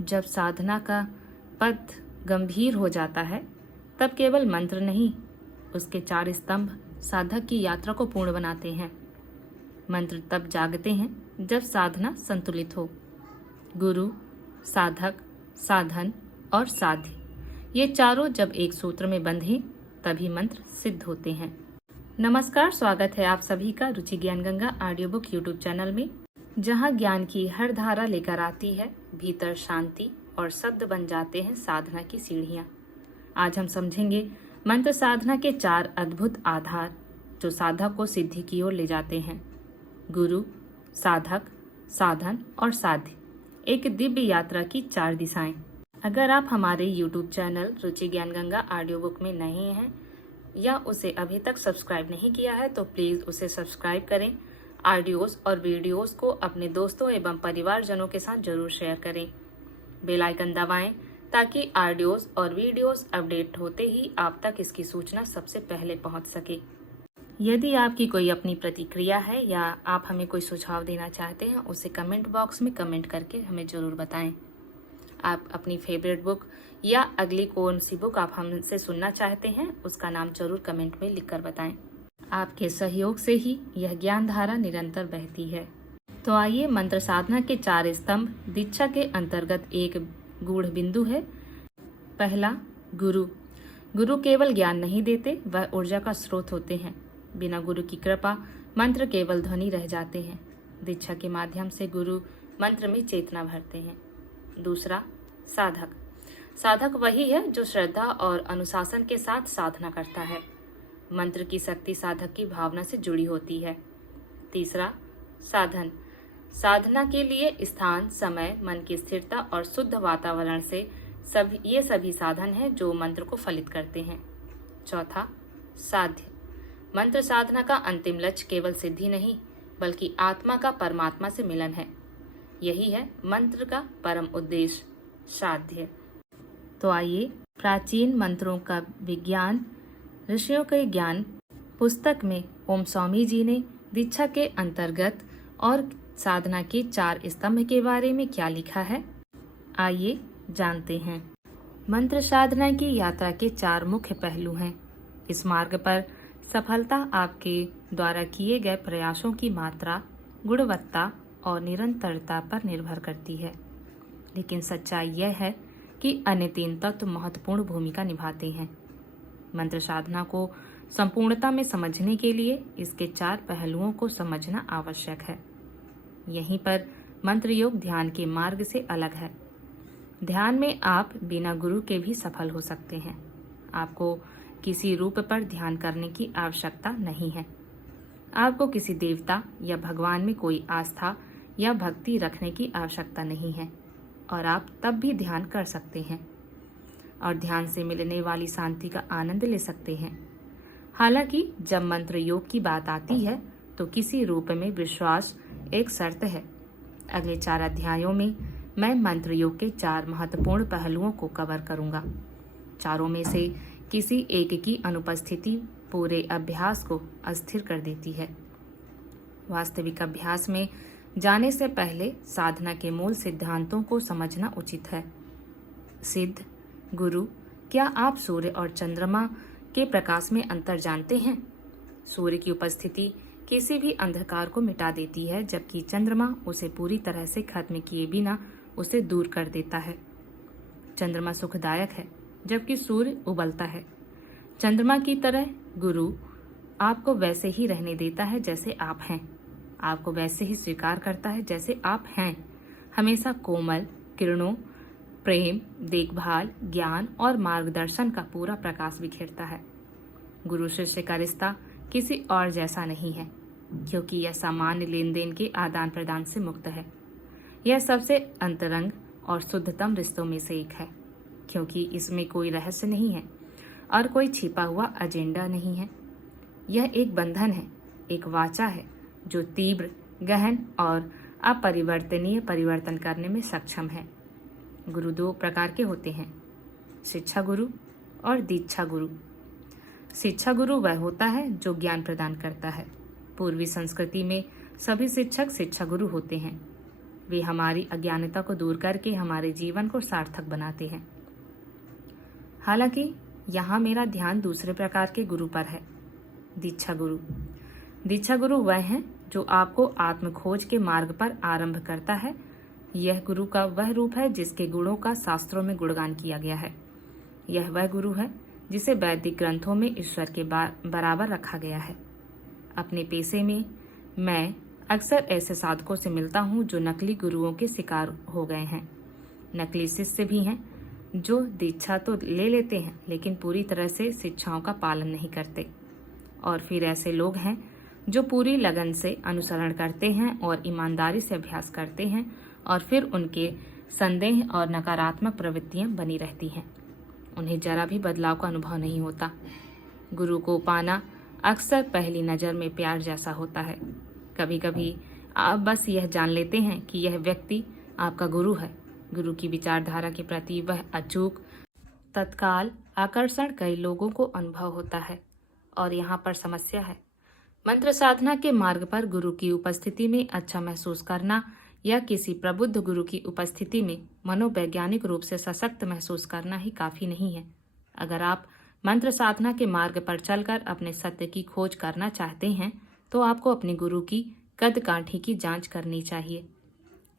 जब साधना का पथ गंभीर हो जाता है तब केवल मंत्र नहीं, उसके 4 स्तंभ साधक की यात्रा को पूर्ण बनाते हैं। मंत्र तब जागते हैं जब साधना संतुलित हो। गुरु, साधक, साधन और साध्य, ये चारों जब एक सूत्र में बंधे तभी मंत्र सिद्ध होते हैं। नमस्कार, स्वागत है आप सभी का रुचि ज्ञान Ganga audio book YouTube channel में, जहां ज्ञान की हर धारा लेकर आती है भीतर शांति और शब्द बन जाते हैं साधना की सीढ़ियां। आज हम समझेंगे मंत्र साधना के 4 अद्भुत आधार जो साधक को सिद्धि की ओर ले जाते हैं। गुरु, साधक, साधन और साध्य, एक दिव्य यात्रा की 4 दिशाएं। अगर आप हमारे यूट्यूब चैनल रुचि ज्ञान गंगा ऑडियो बुक में नए हैं या उसे अभी तक सब्सक्राइब नहीं किया है तो प्लीज़ उसे सब्सक्राइब करें। ऑडियोज़ और वीडियोज़ को अपने दोस्तों एवं परिवारजनों के साथ जरूर शेयर करें। बेल आइकन दबाएं ताकि ऑडियोज़ और वीडियोज़ अपडेट होते ही आप तक इसकी सूचना सबसे पहले पहुंच सके। यदि आपकी कोई अपनी प्रतिक्रिया है या आप हमें कोई सुझाव देना चाहते हैं, उसे कमेंट बॉक्स में कमेंट करके हमें ज़रूर बताएं। आप अपनी फेवरेट बुक या अगली कौन सी बुक आप हमसे सुनना चाहते हैं, उसका नाम जरूर कमेंट में लिखकर बताएं। आपके सहयोग से ही यह ज्ञान धारा निरंतर बहती है। तो आइए, मंत्र साधना के 4 स्तंभ दीक्षा के अंतर्गत एक गूढ़ बिंदु है। पहला, गुरु। गुरु केवल ज्ञान नहीं देते, वह ऊर्जा का स्रोत होते हैं। बिना गुरु की कृपा मंत्र केवल ध्वनि रह जाते हैं। दीक्षा के माध्यम से गुरु मंत्र में चेतना भरते हैं। दूसरा, साधक। साधक वही है जो श्रद्धा और अनुशासन के साथ साधना करता है। मंत्र की शक्ति साधक की भावना से जुड़ी होती है। तीसरा, साधन। साधना के लिए स्थान, समय, मन की स्थिरता और शुद्ध वातावरण से ये सभी साधन हैं जो मंत्र को फलित करते हैं। चौथा, साध्य। मंत्र साधना का अंतिम लक्ष्य केवल सिद्धि नहीं बल्कि आत्मा का परमात्मा से मिलन है। यही है मंत्र का परम उद्देश्य, साध्य। तो आइए, प्राचीन मंत्रों का विज्ञान, ऋषियों के ज्ञान पुस्तक में ओम स्वामी जी ने दीक्षा के अंतर्गत और साधना के 4 स्तंभ के बारे में क्या लिखा है, आइए जानते हैं। मंत्र साधना की यात्रा के 4 मुख्य पहलू हैं। इस मार्ग पर सफलता आपके द्वारा किए गए प्रयासों की मात्रा, गुणवत्ता और निरंतरता पर निर्भर करती है। लेकिन सच्चाई यह है कि अन्य 3 तत्व महत्वपूर्ण भूमिका निभाते हैं। मंत्र साधना को संपूर्णता में समझने के लिए इसके 4 पहलुओं को समझना आवश्यक है। यहीं पर मंत्र योग ध्यान के मार्ग से अलग है। ध्यान में आप बिना गुरु के भी सफल हो सकते हैं। आपको किसी रूप पर ध्यान करने की आवश्यकता नहीं है। आपको किसी देवता या भगवान में कोई आस्था या भक्ति रखने की आवश्यकता नहीं है और आप तब भी ध्यान कर सकते हैं और ध्यान से मिलने वाली शांति का आनंद ले सकते हैं। हालांकि जब मंत्र योग की बात आती है तो किसी रूप में विश्वास एक शर्त है। अगले 4 अध्यायों में मैं मंत्र योग के 4 महत्वपूर्ण पहलुओं को कवर करूंगा। चारों में से किसी एक की अनुपस्थिति पूरे अभ्यास को अस्थिर कर देती है। वास्तविक अभ्यास में जाने से पहले साधना के मूल सिद्धांतों को समझना उचित है। सिद्ध, गुरु। क्या आप सूर्य और चंद्रमा के प्रकाश में अंतर जानते हैं? सूर्य की उपस्थिति किसी भी अंधकार को मिटा देती है, जबकि चंद्रमा उसे पूरी तरह से खत्म किए बिना उसे दूर कर देता है। चंद्रमा सुखदायक है जबकि सूर्य उबलता है। चंद्रमा की तरह गुरु आपको वैसे ही रहने देता है जैसे आप हैं। आपको वैसे ही स्वीकार करता है जैसे आप हैं। हमेशा कोमल किरणों, प्रेम, देखभाल, ज्ञान और मार्गदर्शन का पूरा प्रकाश बिखेरता है। गुरु शिष्य का रिश्ता किसी और जैसा नहीं है, क्योंकि यह सामान्य लेन देन के आदान प्रदान से मुक्त है। यह सबसे अंतरंग और शुद्धतम रिश्तों में से एक है, क्योंकि इसमें कोई रहस्य नहीं है और कोई छिपा हुआ एजेंडा नहीं है। यह एक बंधन है, एक वाचा है जो तीव्र, गहन और अपरिवर्तनीय परिवर्तन करने में सक्षम है। गुरु 2 प्रकार के होते हैं, शिक्षा गुरु और दीक्षा गुरु। शिक्षा गुरु वह होता है जो ज्ञान प्रदान करता है। पूर्वी संस्कृति में सभी शिक्षक शिक्षा गुरु होते हैं। वे हमारी अज्ञानता को दूर करके हमारे जीवन को सार्थक बनाते हैं। हालांकि यहाँ मेरा ध्यान दूसरे प्रकार के गुरु पर है, दीक्षा गुरु। दीक्षा गुरु वह है जो आपको आत्म खोज के मार्ग पर आरंभ करता है। यह गुरु का वह रूप है जिसके गुणों का शास्त्रों में गुणगान किया गया है। यह वह गुरु है जिसे वैदिक ग्रंथों में ईश्वर के बराबर रखा गया है। अपने पेशे में मैं अक्सर ऐसे साधकों से मिलता हूँ जो नकली गुरुओं के शिकार हो गए हैं। नकली शिष्य भी हैं जो दीक्षा तो ले लेते हैं लेकिन पूरी तरह से शिक्षाओं का पालन नहीं करते। और फिर ऐसे लोग हैं जो पूरी लगन से अनुसरण करते हैं और ईमानदारी से अभ्यास करते हैं और फिर उनके संदेह और नकारात्मक प्रवृत्तियां बनी रहती हैं। उन्हें जरा भी बदलाव का अनुभव नहीं होता। गुरु को पाना अक्सर पहली नज़र में प्यार जैसा होता है। कभी कभी आप बस यह जान लेते हैं कि यह व्यक्ति आपका गुरु है। गुरु की विचारधारा के प्रति वह अचूक तत्काल आकर्षण कई लोगों को अनुभव होता है। और यहाँ पर समस्या है। मंत्र साधना के मार्ग पर गुरु की उपस्थिति में अच्छा महसूस करना या किसी प्रबुद्ध गुरु की उपस्थिति में मनोवैज्ञानिक रूप से सशक्त महसूस करना ही काफी नहीं है। अगर आप मंत्र साधना के मार्ग पर चलकर अपने सत्य की खोज करना चाहते हैं तो आपको अपने गुरु की कद काठी की जांच करनी चाहिए।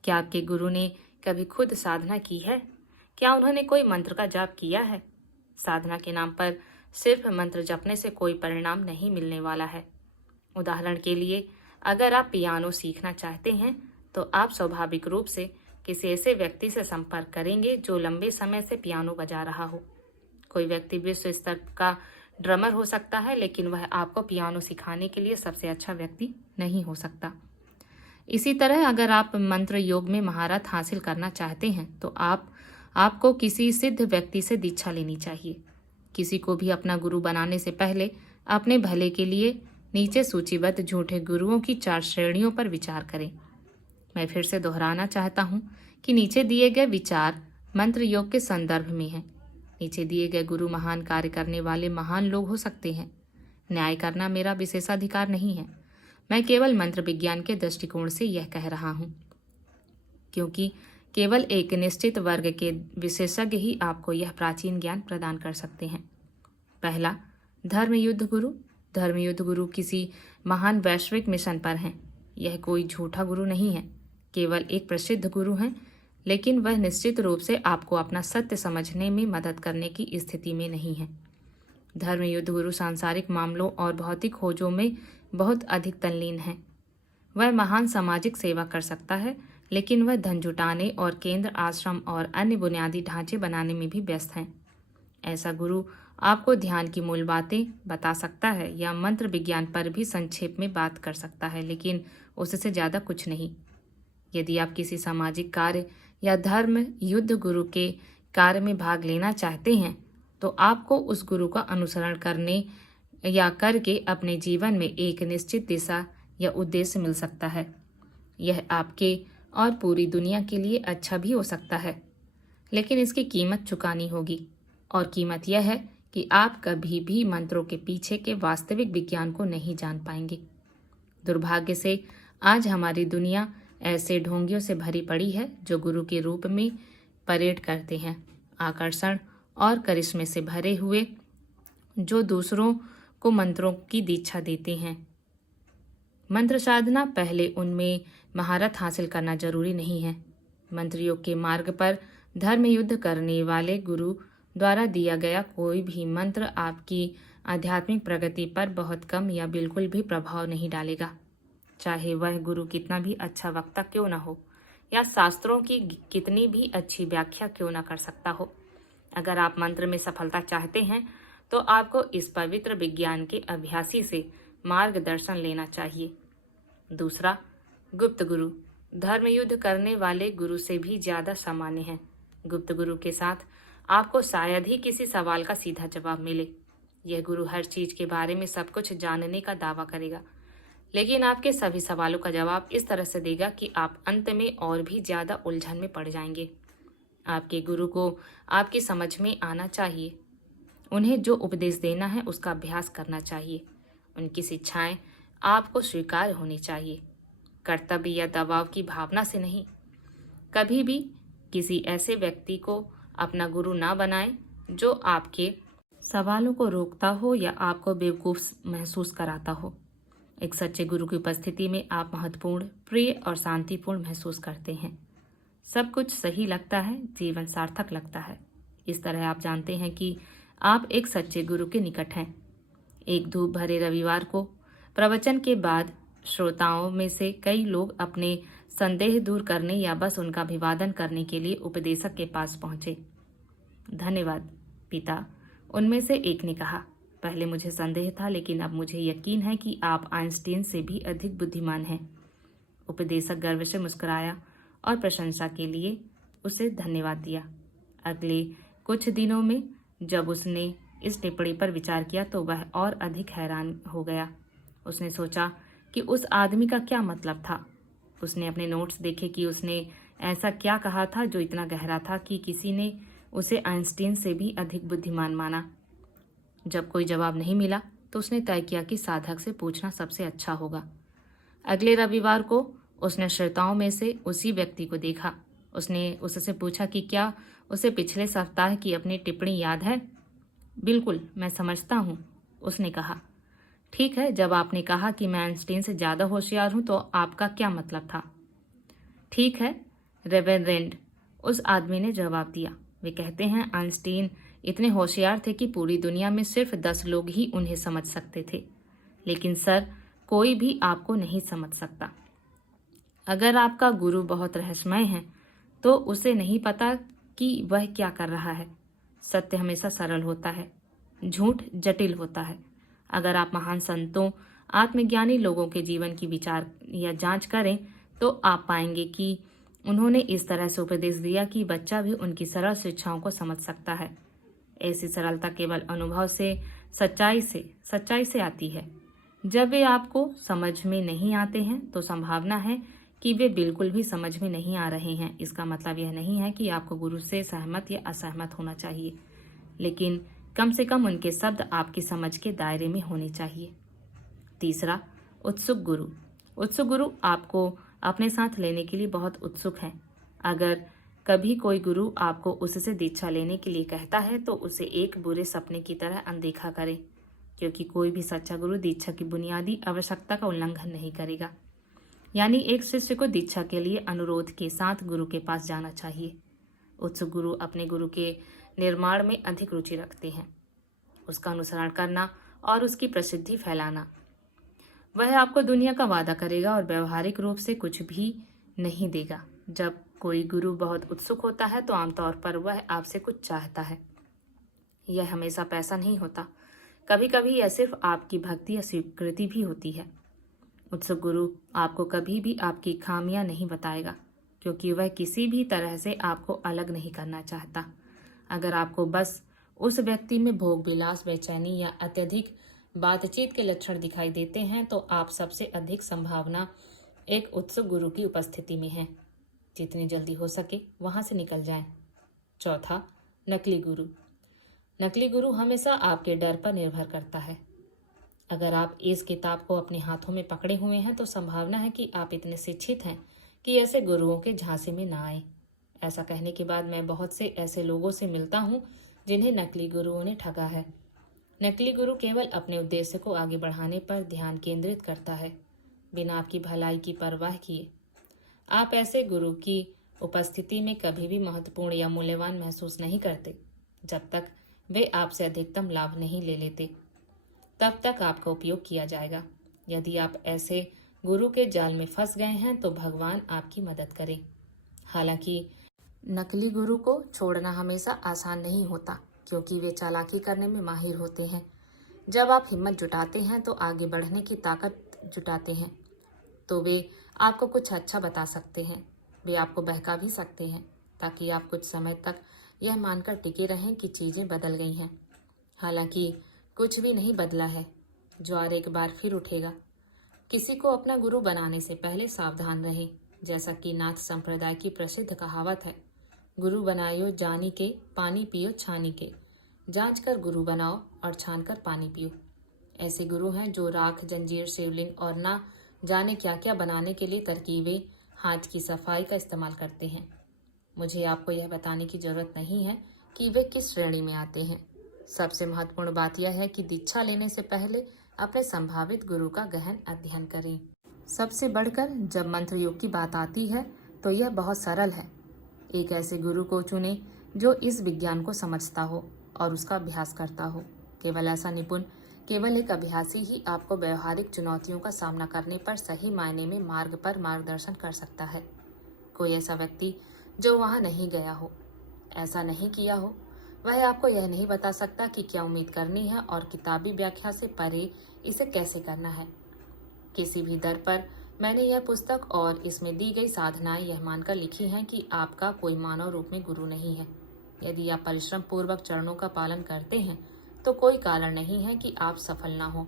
क्या आपके गुरु ने कभी खुद साधना की है? क्या उन्होंने कोई मंत्र का जाप किया है? साधना के नाम पर सिर्फ मंत्र जपने से कोई परिणाम नहीं मिलने वाला है। उदाहरण के लिए, अगर आप पियानो सीखना चाहते हैं तो आप स्वाभाविक रूप से किसी ऐसे व्यक्ति से संपर्क करेंगे जो लंबे समय से पियानो बजा रहा हो। कोई व्यक्ति विश्व स्तर का ड्रमर हो सकता है लेकिन वह आपको पियानो सिखाने के लिए सबसे अच्छा व्यक्ति नहीं हो सकता। इसी तरह अगर आप मंत्र योग में महारत हासिल करना चाहते हैं तो आपको किसी सिद्ध व्यक्ति से दीक्षा लेनी चाहिए। किसी को भी अपना गुरु बनाने से पहले अपने भले के लिए नीचे सूचीबद्ध झूठे गुरुओं की 4 श्रेणियों पर विचार करें। मैं फिर से दोहराना चाहता हूं कि नीचे दिए गए विचार मंत्र योग के संदर्भ में हैं। नीचे दिए गए गुरु महान कार्य करने वाले महान लोग हो सकते हैं। न्याय करना मेरा विशेषाधिकार नहीं है। मैं केवल मंत्र विज्ञान के दृष्टिकोण से यह कह रहा हूं, क्योंकि केवल एक निश्चित वर्ग के विशेषज्ञ ही आपको यह प्राचीन ज्ञान प्रदान कर सकते हैं। पहला, धर्मयुद्ध गुरु। धर्मयुद्ध गुरु किसी महान वैश्विक मिशन पर हैं। यह कोई झूठा गुरु नहीं है, केवल एक प्रसिद्ध गुरु हैं, लेकिन वह निश्चित रूप से आपको अपना सत्य समझने में मदद करने की स्थिति में नहीं है। धर्मयुद्ध गुरु सांसारिक मामलों और भौतिक खोजों में बहुत अधिक तल्लीन है। वह महान सामाजिक सेवा कर सकता है, लेकिन वह धन जुटाने और केंद्र, आश्रम और अन्य बुनियादी ढांचे बनाने में भी व्यस्त हैं। ऐसा गुरु आपको ध्यान की मूल बातें बता सकता है या मंत्र विज्ञान पर भी संक्षेप में बात कर सकता है, लेकिन उससे ज़्यादा कुछ नहीं। यदि आप किसी सामाजिक कार्य या धर्म युद्ध गुरु के कार्य में भाग लेना चाहते हैं तो आपको उस गुरु का अनुसरण करने या करके अपने जीवन में एक निश्चित दिशा या उद्देश्य मिल सकता है। यह आपके और पूरी दुनिया के लिए अच्छा भी हो सकता है, लेकिन इसकी कीमत चुकानी होगी। और कीमत यह है कि आप कभी भी मंत्रों के पीछे के वास्तविक विज्ञान को नहीं जान पाएंगे। दुर्भाग्य से आज हमारी दुनिया ऐसे ढोंगियों से भरी पड़ी है जो गुरु के रूप में परेड करते हैं, आकर्षण और करिश्मे से भरे हुए, जो दूसरों को मंत्रों की दीक्षा देते हैं। मंत्र साधना पहले उनमें महारत हासिल करना जरूरी नहीं है। मंत्र योग के मार्ग पर धर्म युद्ध करने वाले गुरु द्वारा दिया गया कोई भी मंत्र आपकी आध्यात्मिक प्रगति पर बहुत कम या बिल्कुल भी प्रभाव नहीं डालेगा, चाहे वह गुरु कितना भी अच्छा वक्ता क्यों न हो या शास्त्रों की कितनी भी अच्छी व्याख्या क्यों न कर सकता हो। अगर आप मंत्र में सफलता चाहते हैं तो आपको इस पवित्र विज्ञान के अभ्यासी से मार्गदर्शन लेना चाहिए। दूसरा, गुप्त गुरु धर्म युद्ध करने वाले गुरु से भी ज्यादा सामान्य है। गुप्त गुरु के साथ आपको शायद ही किसी सवाल का सीधा जवाब मिले। यह गुरु हर चीज के बारे में सब कुछ जानने का दावा करेगा, लेकिन आपके सभी सवालों का जवाब इस तरह से देगा कि आप अंत में और भी ज्यादा उलझन में पड़ जाएंगे। आपके गुरु को आपकी समझ में आना चाहिए। उन्हें जो उपदेश देना है उसका अभ्यास करना चाहिए। उनकी शिक्षाएं आपको स्वीकार होनी चाहिए, कर्तव्य या दबाव की भावना से नहीं। कभी भी किसी ऐसे व्यक्ति को अपना गुरु ना बनाएं जो आपके सवालों को रोकता हो या आपको बेवकूफ महसूस कराता हो। एक सच्चे गुरु की उपस्थिति में आप महत्वपूर्ण, प्रिय और शांतिपूर्ण महसूस करते हैं। सब कुछ सही लगता है, जीवन सार्थक लगता है। इस तरह आप जानते हैं कि आप एक सच्चे गुरु के निकट हैं। एक धूप भरे रविवार को प्रवचन के बाद श्रोताओं में से कई लोग अपने संदेह दूर करने या बस उनका अभिवादन करने के लिए उपदेशक के पास पहुंचे। धन्यवाद पिता, उनमें से एक ने कहा। पहले मुझे संदेह था, लेकिन अब मुझे यकीन है कि आप आइंस्टीन से भी अधिक बुद्धिमान हैं। उपदेशक गर्व से मुस्कुराया और प्रशंसा के लिए उसे धन्यवाद दिया। अगले कुछ दिनों में जब उसने इस टिप्पणी पर विचार किया तो वह और अधिक हैरान हो गया। उसने सोचा कि उस आदमी का क्या मतलब था। उसने अपने नोट्स देखे कि उसने ऐसा क्या कहा था जो इतना गहरा था कि किसी ने उसे आइंस्टीन से भी अधिक बुद्धिमान माना। जब कोई जवाब नहीं मिला तो उसने तय किया कि साधक से पूछना सबसे अच्छा होगा। अगले रविवार को उसने श्रोताओं में से उसी व्यक्ति को देखा। उसने उससे पूछा कि क्या उसे पिछले सप्ताह की अपनी टिप्पणी याद है। बिल्कुल, मैं समझता हूँ, उसने कहा। ठीक है, जब आपने कहा कि मैं आइंस्टीन से ज़्यादा होशियार हूँ तो आपका क्या मतलब था। ठीक है रेवेरेंड, उस आदमी ने जवाब दिया। वे कहते हैं आइंस्टीन इतने होशियार थे कि पूरी दुनिया में सिर्फ 10 लोग ही उन्हें समझ सकते थे। लेकिन सर, कोई भी आपको नहीं समझ सकता। अगर आपका गुरु बहुत रहस्यमय है तो उसे नहीं पता कि वह क्या कर रहा है। सत्य हमेशा सरल होता है, झूठ जटिल होता है। अगर आप महान संतों, आत्मज्ञानी लोगों के जीवन की विचार या जांच करें तो आप पाएंगे कि उन्होंने इस तरह से उपदेश दिया कि बच्चा भी उनकी सरल शिक्षाओं को समझ सकता है। ऐसी सरलता केवल अनुभव से, सच्चाई से आती है। जब वे आपको समझ में नहीं आते हैं तो संभावना है कि वे बिल्कुल भी समझ में नहीं आ रहे हैं। इसका मतलब यह नहीं है कि आपको गुरु से सहमत या असहमत होना चाहिए, लेकिन कम से कम उनके शब्द आपकी समझ के दायरे में होने चाहिए। तीसरा, उत्सुक गुरु। उत्सुक गुरु आपको अपने साथ लेने के लिए बहुत उत्सुक हैं। अगर कभी कोई गुरु आपको उससे दीक्षा लेने के लिए कहता है तो उसे एक बुरे सपने की तरह अनदेखा करें, क्योंकि कोई भी सच्चा गुरु दीक्षा की बुनियादी आवश्यकता का उल्लंघन नहीं करेगा। यानी एक शिष्य को दीक्षा के लिए अनुरोध के साथ गुरु के पास जाना चाहिए। उत्सुक गुरु अपने गुरु के निर्माण में अधिक रुचि रखते हैं, उसका अनुसरण करना और उसकी प्रसिद्धि फैलाना। वह आपको दुनिया का वादा करेगा और व्यवहारिक रूप से कुछ भी नहीं देगा। जब कोई गुरु बहुत उत्सुक होता है तो आमतौर पर वह आपसे कुछ चाहता है। यह हमेशा पैसा नहीं होता, कभी कभी यह सिर्फ आपकी भक्ति या स्वीकृति भी होती है। उत्सुक गुरु आपको कभी भी आपकी खामियां नहीं बताएगा, क्योंकि वह किसी भी तरह से आपको अलग नहीं करना चाहता। अगर आपको बस उस व्यक्ति में भोग विलास, बेचैनी या अत्यधिक बातचीत के लक्षण दिखाई देते हैं तो आप सबसे अधिक संभावना एक उत्सुक गुरु की उपस्थिति में है। जितनी जल्दी हो सके वहां से निकल जाएं। चौथा, नकली गुरु। नकली गुरु हमेशा आपके डर पर निर्भर करता है। अगर आप इस किताब को अपने हाथों में पकड़े हुए हैं तो संभावना है कि आप इतने शिक्षित हैं कि ऐसे गुरुओं के झांसे में ना आए। ऐसा कहने के बाद मैं बहुत से ऐसे लोगों से मिलता हूँ जिन्हें नकली गुरुओं ने ठगा है। नकली गुरु केवल अपने उद्देश्य को आगे बढ़ाने पर ध्यान केंद्रित करता है, बिना आपकी भलाई की परवाह किए। आप ऐसे गुरु की उपस्थिति में कभी भी महत्वपूर्ण या मूल्यवान महसूस नहीं करते जब तक वे आपसे अधिकतम लाभ नहीं ले लेते। तब तक आपका उपयोग किया जाएगा। यदि आप ऐसे गुरु के जाल में फंस गए हैं तो भगवान आपकी मदद करें। हालांकि नकली गुरु को छोड़ना हमेशा आसान नहीं होता, क्योंकि वे चालाकी करने में माहिर होते हैं। जब आप हिम्मत जुटाते हैं तो आगे बढ़ने की ताकत जुटाते हैं तो वे आपको कुछ अच्छा बता सकते हैं। वे आपको बहका भी सकते हैं ताकि आप कुछ समय तक यह मानकर टिके रहें कि चीज़ें बदल गई हैं। हालांकि कुछ भी नहीं बदला है। ज्वार एक बार फिर उठेगा। किसी को अपना गुरु बनाने से पहले सावधान रहें। जैसा कि नाथ संप्रदाय की प्रसिद्ध कहावत है, गुरु बनायो जानी के, पानी पियो छानी के। जांच कर गुरु बनाओ और छान कर पानी पियो। ऐसे गुरु हैं जो राख, जंजीर, शिवलिंग और ना जाने क्या क्या बनाने के लिए तरकीबें, हाथ की सफाई का इस्तेमाल करते हैं। मुझे आपको यह बताने की जरूरत नहीं है कि वे किस श्रेणी में आते हैं। सबसे महत्वपूर्ण बात यह है कि दीक्षा लेने से पहले अपने संभावित गुरु का गहन अध्ययन करें। सबसे बढ़कर जब मंत्र योग की बात आती है तो यह बहुत सरल है। एक ऐसे गुरु को चुनें जो इस विज्ञान को समझता हो और उसका अभ्यास करता हो। केवल ऐसा निपुण, केवल एक अभ्यासी ही आपको व्यवहारिक चुनौतियों का सामना करने पर सही मायने में मार्ग पर मार्गदर्शन कर सकता है। कोई ऐसा व्यक्ति जो वहाँ नहीं गया हो, ऐसा नहीं किया हो, वह आपको यह नहीं बता सकता कि क्या उम्मीद करनी है और किताबी व्याख्या से परे इसे कैसे करना है। किसी भी दर पर मैंने यह पुस्तक और इसमें दी गई साधनाएं यह मानकर लिखी हैं कि आपका कोई मानव रूप में गुरु नहीं है। यदि आप परिश्रम पूर्वक चरणों का पालन करते हैं तो कोई कारण नहीं है कि आप सफल ना हो।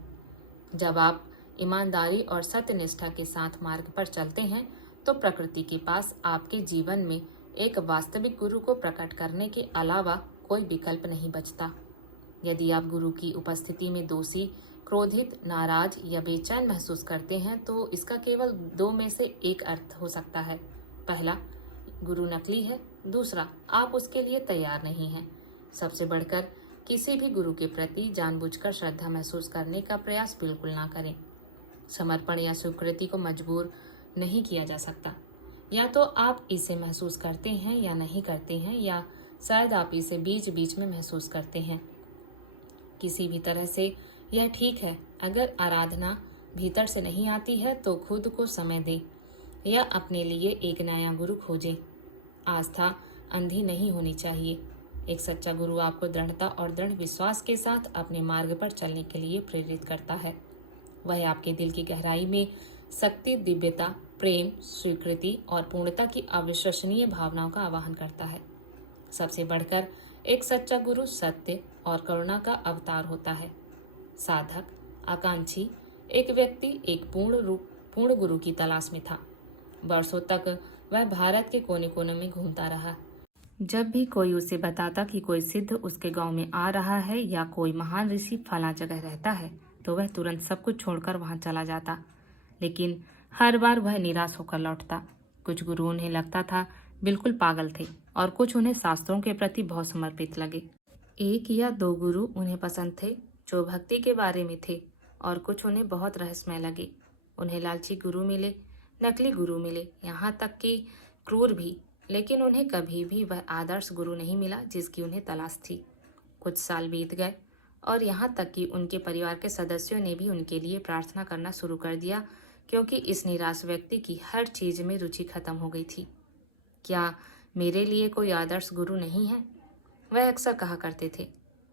जब आप ईमानदारी और सत्यनिष्ठा के साथ मार्ग पर चलते हैं तो प्रकृति के पास आपके जीवन में एक वास्तविक गुरु को प्रकट करने के अलावा कोई विकल्प नहीं बचता। यदि आप गुरु की उपस्थिति में दोषी, क्रोधित, नाराज या बेचैन महसूस करते हैं तो इसका केवल दो में से एक अर्थ हो सकता है। पहला, गुरु नकली है। दूसरा, आप उसके लिए तैयार नहीं हैं। सबसे बढ़कर किसी भी गुरु के प्रति जानबूझकर श्रद्धा महसूस करने का प्रयास बिल्कुल ना करें। समर्पण या स्वीकृति को मजबूर नहीं किया जा सकता। या तो आप इसे महसूस करते हैं या नहीं करते हैं, या शायद आप इसे बीच बीच में महसूस करते हैं। किसी भी तरह से यह ठीक है। अगर आराधना भीतर से नहीं आती है तो खुद को समय दें या अपने लिए एक नया गुरु खोजें। आस्था अंधी नहीं होनी चाहिए। एक सच्चा गुरु आपको दृढ़ता और दृढ़ विश्वास के साथ अपने मार्ग पर चलने के लिए प्रेरित करता है। वह आपके दिल की गहराई में शक्ति, दिव्यता, प्रेम, स्वीकृति और पूर्णता की अविश्वसनीय भावनाओं का आवाहन करता है। सबसे बढ़कर एक सच्चा गुरु सत्य और करुणा का अवतार होता है। साधक, आकांक्षी एक व्यक्ति एक पूर्ण गुरु की तलाश में था। वर्षों तक वह भारत के कोने कोने में घूमता रहा। जब भी कोई उसे बताता कि कोई सिद्ध उसके गांव में आ रहा है या कोई महान ऋषि फला जगह रहता है तो वह तुरंत सब कुछ छोड़कर वहां चला जाता। लेकिन हर बार वह निराश होकर लौटता। कुछ गुरु उन्हें लगता था बिल्कुल पागल थे और कुछ उन्हें शास्त्रों के प्रति बहुत समर्पित लगे। एक या दो गुरु उन्हें पसंद थे जो भक्ति के बारे में थे और कुछ उन्हें बहुत रहस्यमय लगे। उन्हें लालची गुरु मिले, नकली गुरु मिले, यहाँ तक कि क्रूर भी, लेकिन उन्हें कभी भी वह आदर्श गुरु नहीं मिला जिसकी उन्हें तलाश थी। कुछ साल बीत गए और यहाँ तक कि उनके परिवार के सदस्यों ने भी उनके लिए प्रार्थना करना शुरू कर दिया, क्योंकि इस निराश व्यक्ति की हर चीज में रुचि खत्म हो गई थी। क्या मेरे लिए कोई आदर्श गुरु नहीं है? वह अक्सर कहा करते थे।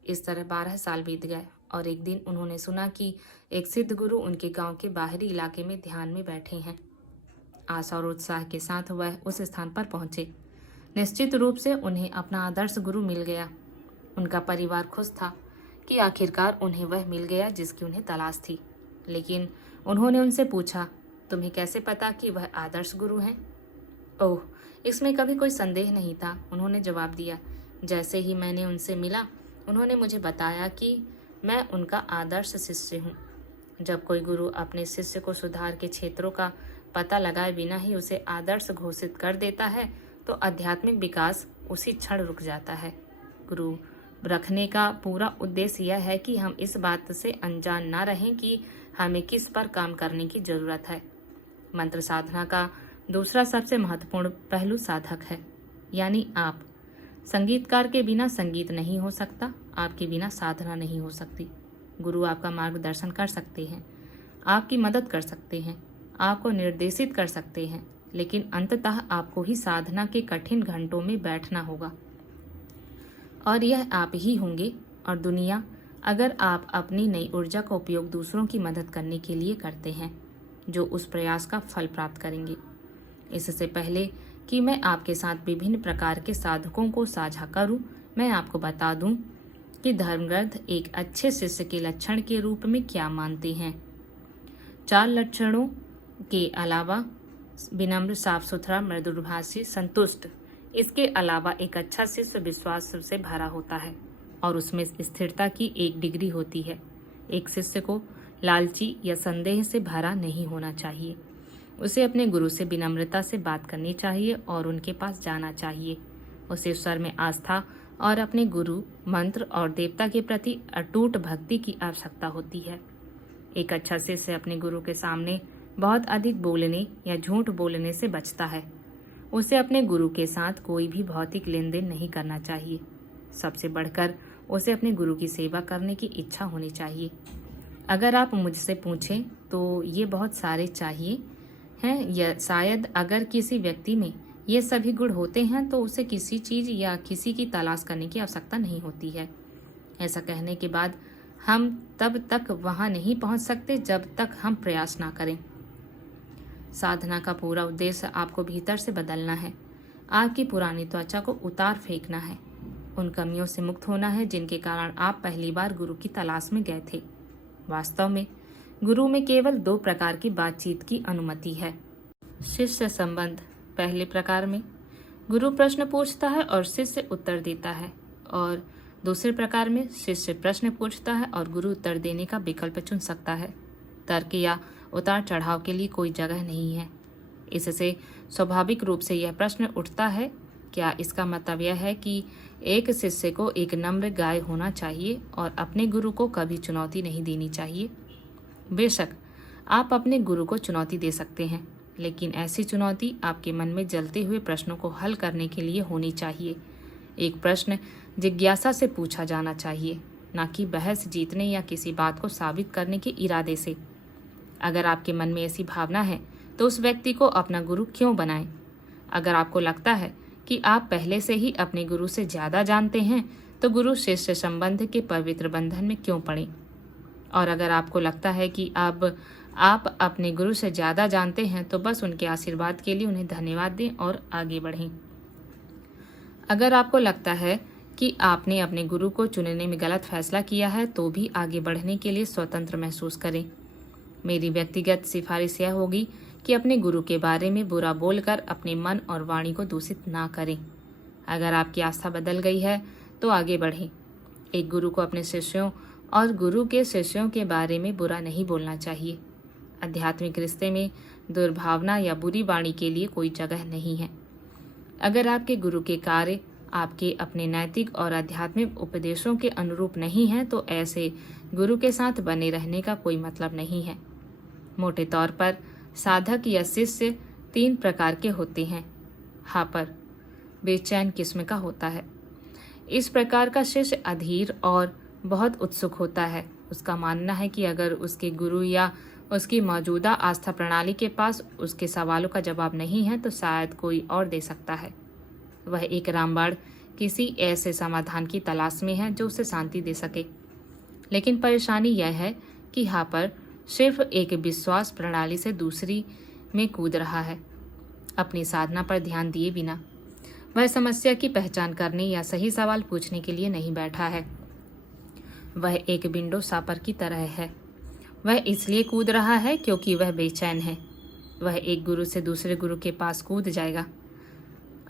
इस तरह 12 साल बीत गए और एक दिन उन्होंने सुना कि एक सिद्ध गुरु उनके गांव के बाहरी इलाके में ध्यान में बैठे हैं। आशा और उत्साह के साथ वह उस स्थान पर पहुंचे। निश्चित रूप से उन्हें अपना आदर्श गुरु मिल गया। उनका परिवार खुश था कि आखिरकार उन्हें वह मिल गया जिसकी उन्हें तलाश थी। लेकिन उन्होंने उनसे पूछा, तुम्हें कैसे पता कि वह आदर्श गुरु हैं? ओह, इसमें कभी कोई संदेह नहीं था, उन्होंने जवाब दिया। जैसे ही मैंने उनसे मिला उन्होंने मुझे बताया कि मैं उनका आदर्श शिष्य हूँ। जब कोई गुरु अपने शिष्य को सुधार के क्षेत्रों का पता लगाए बिना ही उसे आदर्श घोषित कर देता है तो आध्यात्मिक विकास उसी क्षण रुक जाता है। गुरु रखने का पूरा उद्देश्य यह है कि हम इस बात से अनजान ना रहें कि हमें किस पर काम करने की जरूरत है। मंत्र साधना का दूसरा सबसे महत्वपूर्ण पहलू साधक है, यानी आप। संगीतकार के बिना संगीत नहीं हो सकता, आपके बिना साधना नहीं हो सकती। गुरु आपका मार्गदर्शन कर सकते हैं, आपकी मदद कर सकते हैं, आपको निर्देशित कर सकते हैं, लेकिन अंततः आपको ही साधना के कठिन घंटों में बैठना होगा और यह आप ही होंगे और दुनिया, अगर आप अपनी नई ऊर्जा का उपयोग दूसरों की मदद करने के लिए करते हैं जो उस प्रयास का फल प्राप्त करेंगे। इससे पहले कि मैं आपके साथ विभिन्न प्रकार के साधकों को साझा करूं, मैं आपको बता दूं कि धर्मग्रंथ एक अच्छे शिष्य के लक्षण के रूप में क्या मानते हैं। 4 लक्षणों के अलावा विनम्र, साफ सुथरा, मृदुभाषी, संतुष्ट। इसके अलावा एक अच्छा शिष्य विश्वास से भरा होता है और उसमें स्थिरता की एक डिग्री होती है। एक शिष्य को लालची या संदेह से भरा नहीं होना चाहिए। उसे अपने गुरु से विनम्रता से बात करनी चाहिए और उनके पास जाना चाहिए। उसे ईश्वर में आस्था और अपने गुरु, मंत्र और देवता के प्रति अटूट भक्ति की आवश्यकता होती है। एक अच्छा शिष्य अपने गुरु के सामने बहुत अधिक बोलने या झूठ बोलने से बचता है। उसे अपने गुरु के साथ कोई भी भौतिक लेन देन नहीं करना चाहिए। सबसे बढ़कर उसे अपने गुरु की सेवा करने की इच्छा होनी चाहिए। अगर आप मुझसे पूछें तो ये बहुत सारे चाहिए हैं, या शायद अगर किसी व्यक्ति में ये सभी गुण होते हैं तो उसे किसी चीज़ या किसी की तलाश करने की आवश्यकता नहीं होती है। ऐसा कहने के बाद हम तब तक वहाँ नहीं पहुँच सकते जब तक हम प्रयास ना करें। साधना का पूरा उद्देश्य आपको भीतर से बदलना है। आपकी पुरानी त्वचा को उतार फेंकना है, उन कमियों से मुक्त होना है जिनके कारण आप पहली बार गुरु की तलाश में गए थे। वास्तव में गुरु में केवल 2 प्रकार की बातचीत की अनुमति है। शिष्य संबंध। पहले प्रकार में गुरु प्रश्न पूछता है और शिष्य उत्तर देता है, और दूसरे प्रकार में शिष्य प्रश्न पूछता है और गुरु उत्तर देने का विकल्प चुन सकता है। तर्क या उतार चढ़ाव के लिए कोई जगह नहीं है। इससे स्वाभाविक रूप से यह प्रश्न उठता है, क्या इसका मतलब यह है कि एक शिष्य को एक नम्र गाय होना चाहिए और अपने गुरु को कभी चुनौती नहीं देनी चाहिए? बेशक आप अपने गुरु को चुनौती दे सकते हैं, लेकिन ऐसी चुनौती आपके मन में जलते हुए प्रश्नों को हल करने के लिए होनी चाहिए। एक प्रश्न जिज्ञासा से पूछा जाना चाहिए, न कि बहस जीतने या किसी बात को साबित करने के इरादे से। अगर आपके मन में ऐसी भावना है तो उस व्यक्ति को अपना गुरु क्यों बनाएं? अगर आपको लगता है कि आप पहले से ही अपने गुरु से ज़्यादा जानते हैं तो गुरु शिष्य संबंध के पवित्र बंधन में क्यों पड़ें? और अगर आपको लगता है कि अब आप अपने गुरु से ज़्यादा जानते हैं तो बस उनके आशीर्वाद के लिए उन्हें धन्यवाद दें और आगे बढ़ें। अगर आपको लगता है कि आपने अपने गुरु को चुनने में गलत फैसला किया है तो भी आगे बढ़ने के लिए स्वतंत्र महसूस करें। मेरी व्यक्तिगत सिफारिश यह होगी कि अपने गुरु के बारे में बुरा बोलकर अपने मन और वाणी को दूषित ना करें। अगर आपकी आस्था बदल गई है तो आगे बढ़ें। एक गुरु को अपने शिष्यों और गुरु के शिष्यों के बारे में बुरा नहीं बोलना चाहिए। आध्यात्मिक रिश्ते में दुर्भावना या बुरी वाणी के लिए कोई जगह नहीं है। अगर आपके गुरु के कार्य आपके अपने नैतिक और आध्यात्मिक उपदेशों के अनुरूप नहीं हैं तो ऐसे गुरु के साथ बने रहने का कोई मतलब नहीं है। मोटे तौर पर साधक या शिष्य 3 प्रकार के होते हैं। हापर बेचैन किस्म का होता है। इस प्रकार का शिष्य अधीर और बहुत उत्सुक होता है। उसका मानना है कि अगर उसके गुरु या उसकी मौजूदा आस्था प्रणाली के पास उसके सवालों का जवाब नहीं है तो शायद कोई और दे सकता है। वह एक रामबाण किसी ऐसे समाधान की तलाश में है जो उसे शांति दे सके। लेकिन परेशानी यह है कि हापर सिर्फ एक विश्वास प्रणाली से दूसरी में कूद रहा है, अपनी साधना पर ध्यान दिए बिना। वह समस्या की पहचान करने या सही सवाल पूछने के लिए नहीं बैठा है। वह एक विंडो शॉपर की तरह है। वह इसलिए कूद रहा है क्योंकि वह बेचैन है। वह एक गुरु से दूसरे गुरु के पास कूद जाएगा,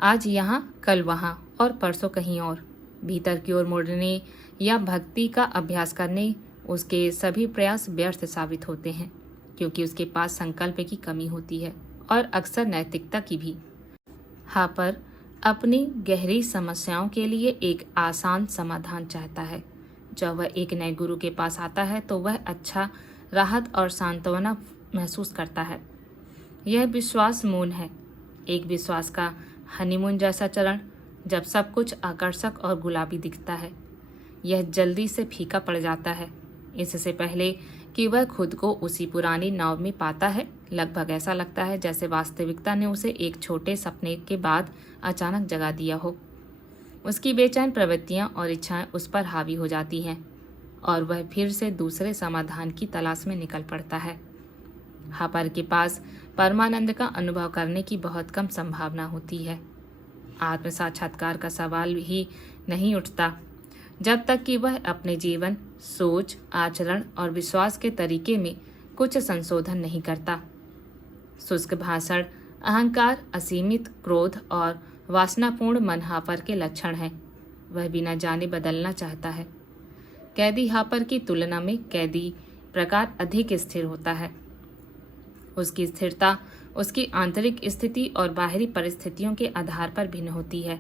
आज यहाँ, कल वहाँ और परसों कहीं और। भीतर की ओर मुड़ने या भक्ति का अभ्यास करने उसके सभी प्रयास व्यर्थ साबित होते हैं, क्योंकि उसके पास संकल्प की कमी होती है और अक्सर नैतिकता की भी। हापर अपनी गहरी समस्याओं के लिए एक आसान समाधान चाहता है। जब वह एक नए गुरु के पास आता है तो वह अच्छा, राहत और सांत्वना महसूस करता है। यह विश्वास मून है, एक विश्वास का हनीमून जैसा चरण, जब सब कुछ आकर्षक और गुलाबी दिखता है। यह जल्दी से फीका पड़ जाता है। इससे पहले कि वह खुद को उसी पुरानी नाव में पाता है, लगभग ऐसा लगता है जैसे वास्तविकता ने उसे एक छोटे सपने के बाद अचानक जगा दिया हो। उसकी बेचैन प्रवृत्तियां और इच्छाएं उस पर हावी हो जाती हैं और वह फिर से दूसरे समाधान की तलाश में निकल पड़ता है। हापर के पास परमानंद का अनुभव करने की बहुत कम संभावना होती है। आत्म साक्षात्कार का सवाल ही नहीं उठता जब तक कि वह अपने जीवन, सोच, आचरण और विश्वास के तरीके में कुछ संशोधन नहीं करता। शुष्क भाषण, अहंकार, असीमित क्रोध और वासनापूर्ण मन हापर के लक्षण हैं। वह बिना जाने बदलना चाहता है। कैदी हापर की तुलना में कैदी प्रकार अधिक स्थिर होता है। उसकी स्थिरता उसकी आंतरिक स्थिति और बाहरी परिस्थितियों के आधार पर भिन्न होती है।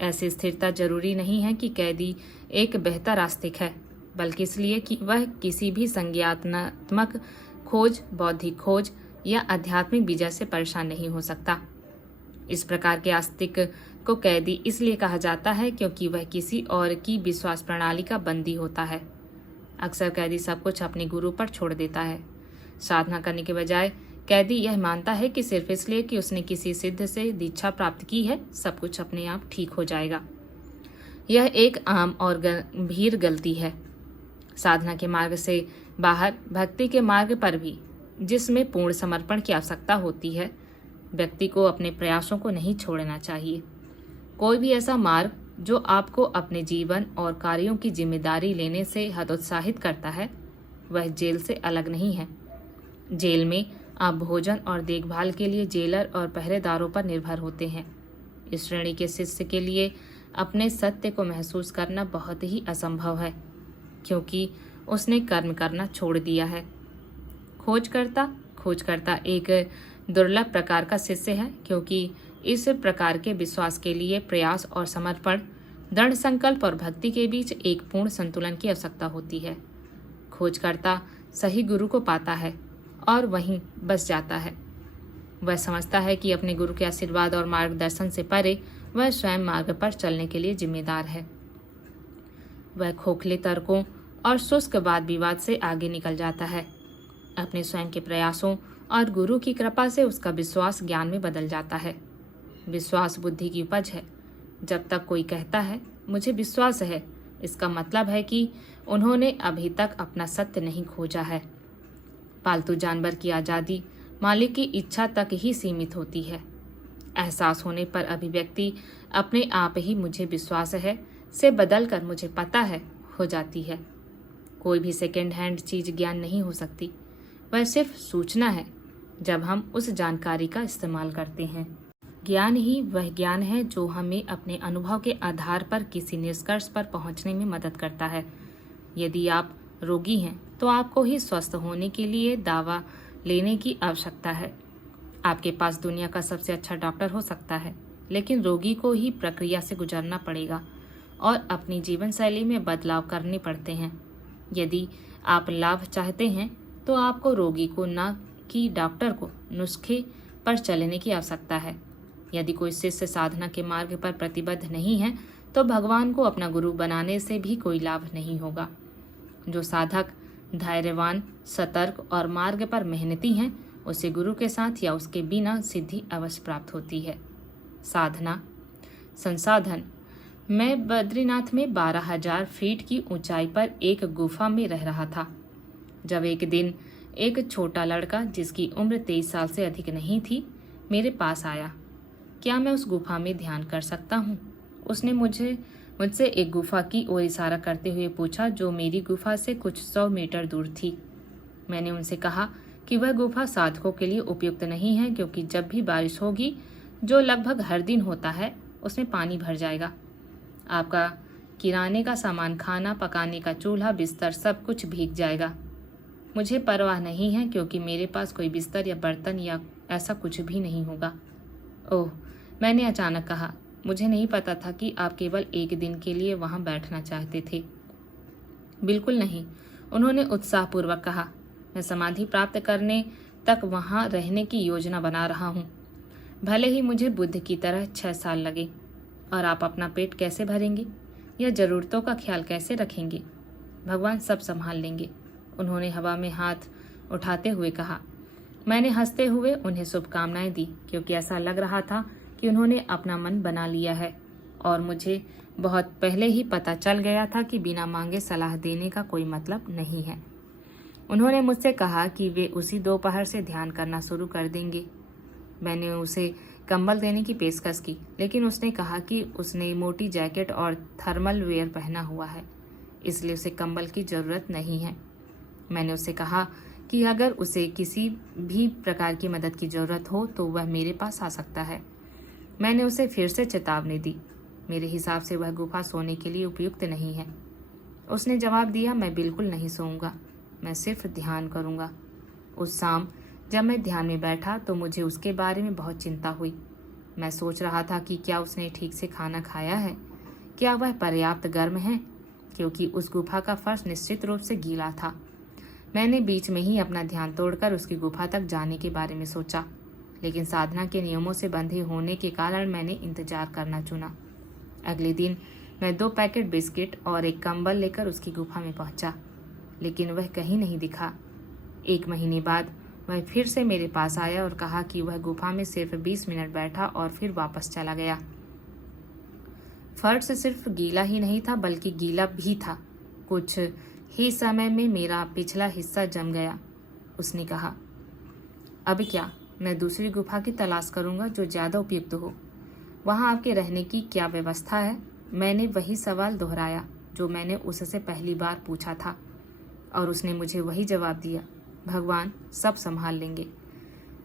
ऐसी स्थिरता जरूरी नहीं है कि कैदी एक बेहतर आस्तिक है, बल्कि इसलिए कि वह किसी भी संज्ञानात्मक खोज, बौद्धिक खोज या आध्यात्मिक विजय से परेशान नहीं हो सकता। इस प्रकार के आस्तिक को कैदी इसलिए कहा जाता है क्योंकि वह किसी और की विश्वास प्रणाली का बंदी होता है। अक्सर कैदी सब कुछ अपने गुरु पर छोड़ देता है। साधना करने के बजाय कैदी यह मानता है कि सिर्फ इसलिए कि उसने किसी सिद्ध से दीक्षा प्राप्त की है, सब कुछ अपने आप ठीक हो जाएगा। यह एक आम और गंभीर गलती है। साधना के मार्ग से बाहर भक्ति के मार्ग पर भी, जिसमें पूर्ण समर्पण की आवश्यकता होती है, व्यक्ति को अपने प्रयासों को नहीं छोड़ना चाहिए। कोई भी ऐसा मार्ग जो आपको अपने जीवन और कार्यों की जिम्मेदारी लेने से हतोत्साहित करता है, वह जेल से अलग नहीं है। जेल में आप भोजन और देखभाल के लिए जेलर और पहरेदारों पर निर्भर होते हैं। इस श्रेणी के शिष्य के लिए अपने सत्य को महसूस करना बहुत ही असंभव है, क्योंकि उसने कर्म करना छोड़ दिया है। खोजकर्ता एक दुर्लभ प्रकार का शिष्य है, क्योंकि इस प्रकार के विश्वास के लिए प्रयास और समर्पण, दृढ़ संकल्प और भक्ति के बीच एक पूर्ण संतुलन की आवश्यकता होती है। खोजकर्ता सही गुरु को पाता है और वहीं बस जाता है। वह समझता है कि अपने गुरु के आशीर्वाद और मार्गदर्शन से परे वह स्वयं मार्ग पर चलने के लिए जिम्मेदार है। वह खोखले तर्कों और शुष्क वाद विवाद से आगे निकल जाता है। अपने स्वयं के प्रयासों और गुरु की कृपा से उसका विश्वास ज्ञान में बदल जाता है। विश्वास बुद्धि की उपज है। जब तक कोई कहता है मुझे विश्वास है, इसका मतलब है कि उन्होंने अभी तक अपना सत्य नहीं खोजा है। पालतू जानवर की आज़ादी मालिक की इच्छा तक ही सीमित होती है। एहसास होने पर अभिव्यक्ति अपने आप ही मुझे विश्वास है से बदलकर मुझे पता है हो जाती है। कोई भी सेकेंड हैंड चीज ज्ञान नहीं हो सकती, वह सिर्फ सूचना है जब हम उस जानकारी का इस्तेमाल करते हैं। ज्ञान ही वह ज्ञान है जो हमें अपने अनुभव के आधार पर किसी निष्कर्ष पर पहुंचने में मदद करता है। यदि आप रोगी हैं तो आपको ही स्वस्थ होने के लिए दावा लेने की आवश्यकता है। आपके पास दुनिया का सबसे अच्छा डॉक्टर हो सकता है, लेकिन रोगी को ही प्रक्रिया से गुजरना पड़ेगा और अपनी जीवन शैली में बदलाव करने पड़ते हैं। यदि आप लाभ चाहते हैं तो आपको रोगी को न कि डॉक्टर को नुस्खे पर चलने की आवश्यकता है। यदि कोई शिष्य साधना के मार्ग पर प्रतिबद्ध नहीं है तो भगवान को अपना गुरु बनाने से भी कोई लाभ नहीं होगा। जो साधक धैर्यवान, सतर्क और मार्ग पर मेहनती हैं, उसे गुरु के साथ या उसके बिना सिद्धि अवश्य प्राप्त होती है। साधना संसाधन। मैं बद्रीनाथ में 12,000 फीट की ऊंचाई पर एक गुफा में रह रहा था, जब एक दिन एक छोटा लड़का जिसकी उम्र 23 साल से अधिक नहीं थी मेरे पास आया। क्या मैं उस गुफा में ध्यान कर सकता हूँ? उसने मुझसे एक गुफा की ओर इशारा करते हुए पूछा, जो मेरी गुफा से कुछ 100 मीटर दूर थी। मैंने उनसे कहा कि वह गुफा साधकों के लिए उपयुक्त नहीं है, क्योंकि जब भी बारिश होगी, जो लगभग हर दिन होता है, उसमें पानी भर जाएगा। आपका किराने का सामान, खाना पकाने का चूल्हा, बिस्तर, सब कुछ भीग जाएगा। मुझे परवाह नहीं है, क्योंकि मेरे पास कोई बिस्तर या बर्तन या ऐसा कुछ भी नहीं होगा। ओह, मैंने अचानक कहा, मुझे नहीं पता था कि आप केवल एक दिन के लिए वहां बैठना चाहते थे। बिल्कुल नहीं, उन्होंने उत्साहपूर्वक कहा। मैं समाधि प्राप्त करने तक वहां रहने की योजना बना रहा हूँ। भले ही मुझे बुद्ध की तरह 6 साल लगे। और आप अपना पेट कैसे भरेंगे या जरूरतों का ख्याल कैसे रखेंगे? भगवान सब संभाल लेंगे, उन्होंने हवा में हाथ उठाते हुए कहा। मैंने हंसते हुए उन्हें शुभकामनाएं दी, क्योंकि ऐसा लग रहा था कि उन्होंने अपना मन बना लिया है और मुझे बहुत पहले ही पता चल गया था कि बिना मांगे सलाह देने का कोई मतलब नहीं है। उन्होंने मुझसे कहा कि वे उसी दोपहर से ध्यान करना शुरू कर देंगे। मैंने उसे कंबल देने की पेशकश की, लेकिन उसने कहा कि उसने मोटी जैकेट और थर्मल वेयर पहना हुआ है, इसलिए उसे कंबल की ज़रूरत नहीं है। मैंने उससे कहा कि अगर उसे किसी भी प्रकार की मदद की ज़रूरत हो तो वह मेरे पास आ सकता है। मैंने उसे फिर से चेतावनी दी। मेरे हिसाब से वह गुफा सोने के लिए उपयुक्त नहीं है। उसने जवाब दिया, मैं बिल्कुल नहीं सोऊंगा, मैं सिर्फ ध्यान करूंगा। उस शाम जब मैं ध्यान में बैठा तो मुझे उसके बारे में बहुत चिंता हुई। मैं सोच रहा था कि क्या उसने ठीक से खाना खाया है, क्या वह पर्याप्त गर्म है, क्योंकि उस गुफा का फर्श निश्चित रूप से गीला था। मैंने बीच में ही अपना ध्यान तोड़कर उसकी गुफा तक जाने के बारे में सोचा, लेकिन साधना के नियमों से बंधे होने के कारण मैंने इंतजार करना चुना। अगले दिन मैं 2 पैकेट बिस्किट और एक कंबल लेकर उसकी गुफा में पहुंचा, लेकिन वह कहीं नहीं दिखा। 1 महीने बाद वह फिर से मेरे पास आया और कहा कि वह गुफा में सिर्फ 20 मिनट बैठा और फिर वापस चला गया। फर्श सिर्फ गीला ही नहीं था बल्कि गीला भी था। कुछ ही समय में मेरा पिछला हिस्सा जम गया। उसने कहा, अब क्या? मैं दूसरी गुफा की तलाश करूंगा जो ज़्यादा उपयुक्त हो। वहाँ आपके रहने की क्या व्यवस्था है? मैंने वही सवाल दोहराया जो मैंने उससे पहली बार पूछा था, और उसने मुझे वही जवाब दिया, भगवान सब संभाल लेंगे।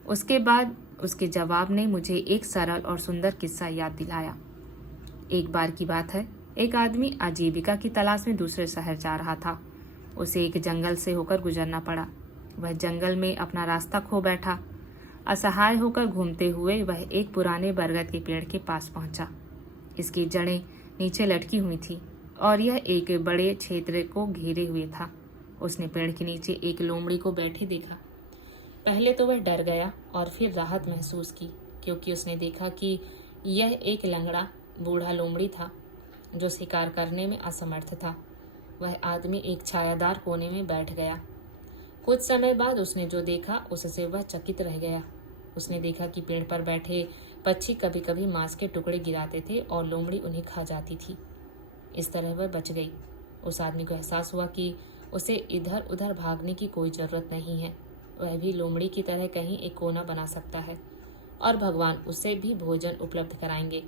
उसके बाद उसके जवाब ने मुझे एक सरल और सुंदर किस्सा याद दिलाया। एक बार की बात है, एक आदमी आजीविका की तलाश में दूसरे शहर जा रहा था। उसे एक जंगल से होकर गुजरना पड़ा। वह जंगल में अपना रास्ता खो बैठा। असहाय होकर घूमते हुए वह एक पुराने बरगद के पेड़ के पास पहुंचा। इसकी जड़ें नीचे लटकी हुई थी और यह एक बड़े क्षेत्र को घेरे हुए था। उसने पेड़ के नीचे एक लोमड़ी को बैठे देखा। पहले तो वह डर गया और फिर राहत महसूस की, क्योंकि उसने देखा कि यह एक लंगड़ा बूढ़ा लोमड़ी था जो शिकार करने में असमर्थ था। वह आदमी एक छायादार कोने में बैठ गया। कुछ समय बाद उसने जो देखा उससे वह चकित रह गया। उसने देखा कि पेड़ पर बैठे पक्षी कभी कभी मांस के टुकड़े गिराते थे और लोमड़ी उन्हें खा जाती थी। इस तरह वह बच गई। उस आदमी को एहसास हुआ कि उसे इधर उधर भागने की कोई जरूरत नहीं है। वह भी लोमड़ी की तरह कहीं एक कोना बना सकता है और भगवान उसे भी भोजन उपलब्ध कराएंगे।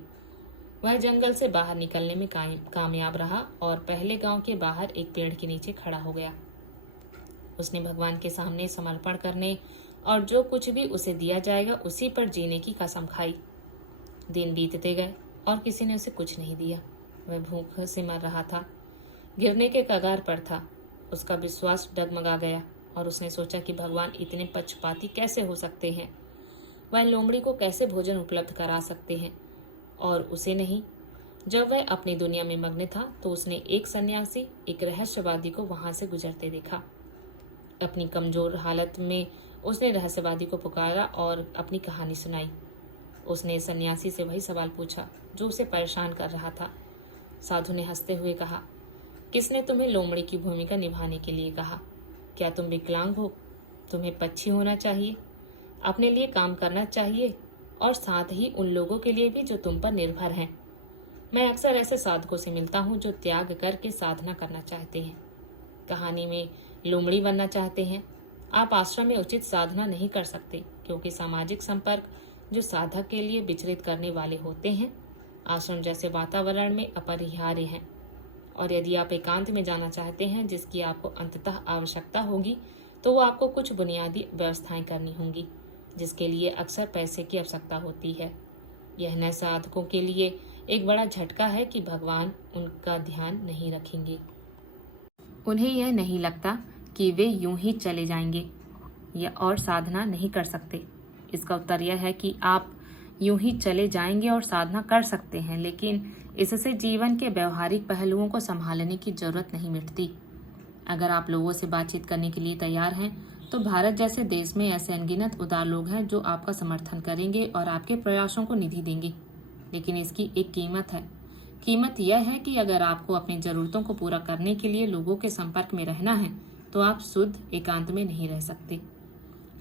वह जंगल से बाहर निकलने में कामयाब रहा और पहले गांव के बाहर एक पेड़ के नीचे खड़ा हो गया। उसने भगवान के सामने समर्पण करने और जो कुछ भी उसे दिया जाएगा उसी पर जीने की कसम खाई। दिन बीतते गए और किसी ने उसे कुछ नहीं दिया। वह भूख से मर रहा था, गिरने के कगार पर था। उसका विश्वास डगमगा गया और उसने सोचा कि भगवान इतने पक्षपाती कैसे हो सकते हैं। वह लोमड़ी को कैसे भोजन उपलब्ध करा सकते हैं और उसे नहीं। जब वह अपनी दुनिया में मग्न था तो उसने एक सन्यासी, एक रहस्यवादी को वहां से गुजरते देखा। अपनी कमजोर हालत में उसने रहस्यवादी को पुकारा और अपनी कहानी सुनाई। उसने सन्यासी से वही सवाल पूछा जो उसे परेशान कर रहा था। साधु ने हंसते हुए कहा, किसने तुम्हें लोमड़ी की भूमिका निभाने के लिए कहा? क्या तुम विकलांग हो? तुम्हें पक्षी होना चाहिए, अपने लिए काम करना चाहिए और साथ ही उन लोगों के लिए भी जो तुम पर निर्भर हैं। मैं अक्सर ऐसे साधकों से मिलता हूँ जो त्याग करके साधना करना चाहते हैं, कहानी में लोमड़ी बनना चाहते हैं। आप आश्रम में उचित साधना नहीं कर सकते क्योंकि सामाजिक संपर्क जो साधक के लिए विचलित करने वाले होते हैं आश्रम जैसे वातावरण में अपरिहार्य हैं। और यदि आप एकांत में जाना चाहते हैं जिसकी आपको अंततः आवश्यकता होगी तो वो आपको कुछ बुनियादी व्यवस्थाएं करनी होंगी जिसके लिए अक्सर पैसे की आवश्यकता होती है। यह नए साधकों के लिए एक बड़ा झटका है कि भगवान उनका ध्यान नहीं रखेंगे। उन्हें यह नहीं लगता कि वे यूं ही चले जाएंगे या और साधना नहीं कर सकते। इसका उत्तर यह है कि आप यूं ही चले जाएंगे और साधना कर सकते हैं, लेकिन इससे जीवन के व्यवहारिक पहलुओं को संभालने की जरूरत नहीं मिटती। अगर आप लोगों से बातचीत करने के लिए तैयार हैं तो भारत जैसे देश में ऐसे अनगिनत उदार लोग हैं जो आपका समर्थन करेंगे और आपके प्रयासों को निधि देंगे। लेकिन इसकी एक कीमत है। कीमत यह है कि अगर आपको अपनी जरूरतों को पूरा करने के लिए लोगों के संपर्क में रहना है तो आप शुद्ध एकांत में नहीं रह सकते।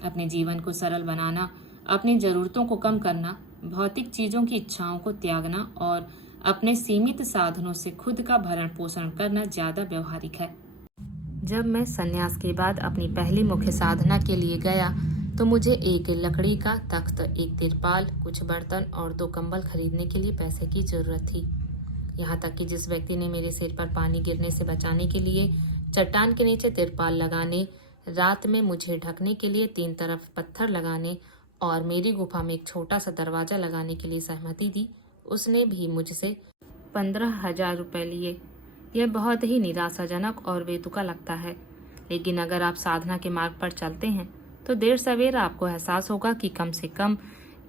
अपने जीवन को सरल बनाना, अपनी जरूरतों को कम करना, भौतिक चीजों की इच्छाओं को त्यागना और अपने सीमित साधनों से खुद का भरण पोषण करना ज्यादा व्यवहारिक है। जब मैं संन्यास के बाद अपनी पहली मुख्य साधना के लिए गया तो मुझे एक लकड़ी का तख्त, एक तिरपाल, कुछ बर्तन और 2 कंबल खरीदने के लिए पैसे की जरूरत थी। यहाँ तक कि जिस व्यक्ति ने मेरे सिर पर पानी गिरने से बचाने के लिए चट्टान के नीचे तिरपाल लगाने, रात में मुझे ढकने के लिए 3 तरफ पत्थर लगाने और मेरी गुफा में एक छोटा सा दरवाजा लगाने के लिए सहमति दी, उसने भी मुझसे 15,000 रुपये लिए। यह बहुत ही निराशाजनक और बेतुका लगता है, लेकिन अगर आप साधना के मार्ग पर चलते हैं तो देर सवेर आपको एहसास होगा कि कम से कम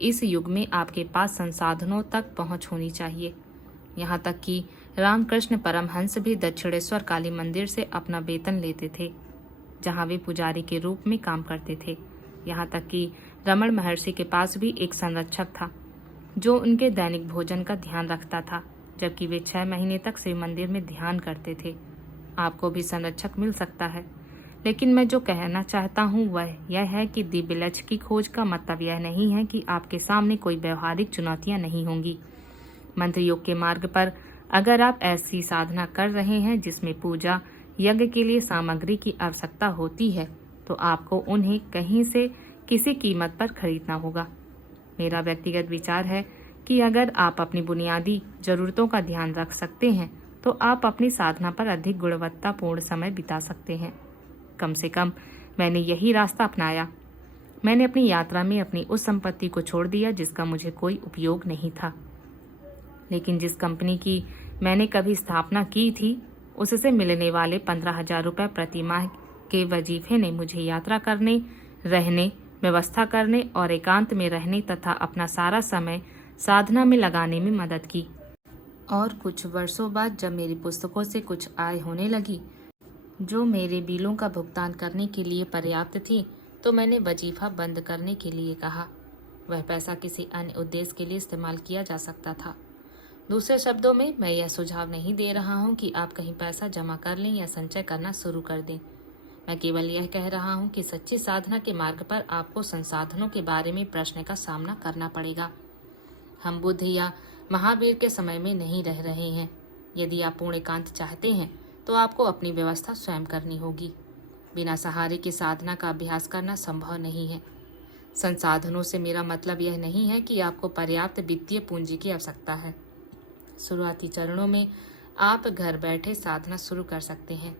इस युग में आपके पास संसाधनों तक पहुंच होनी चाहिए। यहाँ तक कि रामकृष्ण परमहंस भी दक्षिणेश्वर काली मंदिर से अपना वेतन लेते थे, जहाँ वे पुजारी के रूप में काम करते थे। यहाँ तक कि रमण महर्षि के पास भी एक संरक्षक था जो उनके दैनिक भोजन का ध्यान रखता था, जबकि वे 6 महीने तक शिव मंदिर में ध्यान करते थे। आपको भी संरक्षक मिल सकता है, लेकिन मैं जो कहना चाहता हूँ वह यह है कि दिव्य लक्ष्य की खोज का मतलब यह नहीं है कि आपके सामने कोई व्यवहारिक चुनौतियाँ नहीं होंगी। मंत्र योग के मार्ग पर अगर आप ऐसी साधना कर रहे हैं जिसमें पूजा यज्ञ के लिए सामग्री की आवश्यकता होती है, तो आपको उन्हें कहीं से किसी कीमत पर खरीदना होगा। मेरा व्यक्तिगत विचार है कि अगर आप अपनी बुनियादी जरूरतों का ध्यान रख सकते हैं तो आप अपनी साधना पर अधिक गुणवत्तापूर्ण समय बिता सकते हैं। कम से कम मैंने यही रास्ता अपनाया। मैंने अपनी यात्रा में अपनी उस संपत्ति को छोड़ दिया जिसका मुझे कोई उपयोग नहीं था, लेकिन जिस कंपनी की मैंने कभी स्थापना की थी उससे मिलने वाले 15,000 रुपये प्रति माह के वजीफे ने मुझे यात्रा करने, रहने, व्यवस्था करने और एकांत में रहने तथा अपना सारा समय साधना में लगाने में मदद की। और कुछ वर्षों बाद जब मेरी पुस्तकों से कुछ आय होने लगी जो मेरे बिलों का भुगतान करने के लिए पर्याप्त थी, तो मैंने वजीफा बंद करने के लिए कहा। वह पैसा किसी अन्य उद्देश्य के लिए इस्तेमाल किया जा सकता था। दूसरे शब्दों में, मैं यह सुझाव नहीं दे रहा हूं कि आप कहीं पैसा जमा कर लें या संचय करना शुरू कर दें। मैं केवल यह कह रहा हूं कि सच्ची साधना के मार्ग पर आपको संसाधनों के बारे में प्रश्न का सामना करना पड़ेगा। हम बुद्ध या महावीर के समय में नहीं रह रहे हैं। यदि आप पूर्ण एकांत चाहते हैं तो आपको अपनी व्यवस्था स्वयं करनी होगी। बिना सहारे की साधना का अभ्यास करना संभव नहीं है। संसाधनों से मेरा मतलब यह नहीं है कि आपको पर्याप्त वित्तीय पूंजी की आवश्यकता है। शुरुआती चरणों में आप घर बैठे साधना शुरू कर सकते हैं।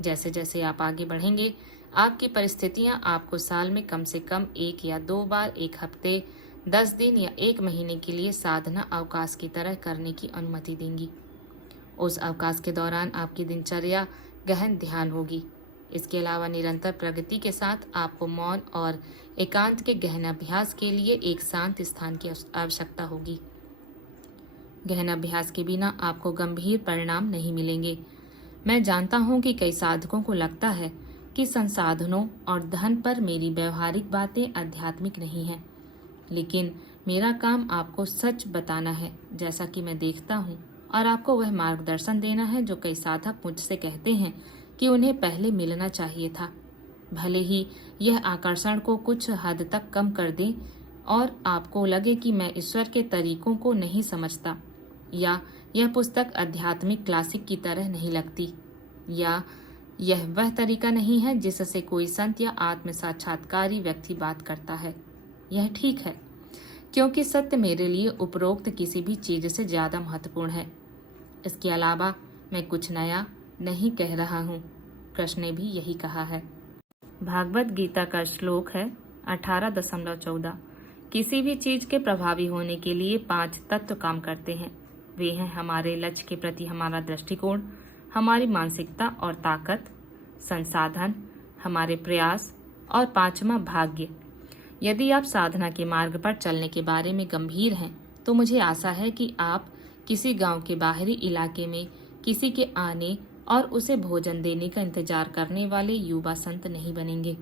जैसे जैसे आप आगे बढ़ेंगे, आपकी परिस्थितियां आपको साल में कम से कम 1 या 2 बार, 1 हफ्ते, 10 दिन या 1 महीने के लिए साधना अवकाश की तरह करने की अनुमति देंगी। उस अवकाश के दौरान आपकी दिनचर्या गहन ध्यान होगी। इसके अलावा निरंतर प्रगति के साथ आपको मौन और एकांत के गहन अभ्यास के लिए एक शांत स्थान की आवश्यकता होगी। गहन अभ्यास के बिना आपको गंभीर परिणाम नहीं मिलेंगे। मैं जानता हूं कि कई साधकों को लगता है कि संसाधनों और धन पर मेरी व्यवहारिक बातें आध्यात्मिक नहीं हैं, लेकिन मेरा काम आपको सच बताना है जैसा कि मैं देखता हूं, और आपको वह मार्गदर्शन देना है जो कई साधक मुझसे कहते हैं कि उन्हें पहले मिलना चाहिए था। भले ही यह आकर्षण को कुछ हद तक कम कर दे और आपको लगे कि मैं ईश्वर के तरीकों को नहीं समझता, या यह पुस्तक आध्यात्मिक क्लासिक की तरह नहीं लगती, या यह वह तरीका नहीं है जिससे कोई संत या आत्म साक्षात्कारी व्यक्ति बात करता है। यह ठीक है, क्योंकि सत्य मेरे लिए उपरोक्त किसी भी चीज से ज्यादा महत्वपूर्ण है। इसके अलावा मैं कुछ नया नहीं कह रहा हूँ। कृष्ण ने भी यही कहा है। भागवत गीता का श्लोक है 18.14। किसी भी चीज के प्रभावी होने के लिए 5 तत्व काम करते हैं। वे हैं हमारे लक्ष्य के प्रति हमारा दृष्टिकोण, हमारी मानसिकता और ताकत, संसाधन, हमारे प्रयास और 5वां भाग्य। यदि आप साधना के मार्ग पर चलने के बारे में गंभीर हैं, तो मुझे आशा है कि आप किसी गांव के बाहरी इलाके में किसी के आने और उसे भोजन देने का इंतजार करने वाले युवा संत नहीं बनेंगे।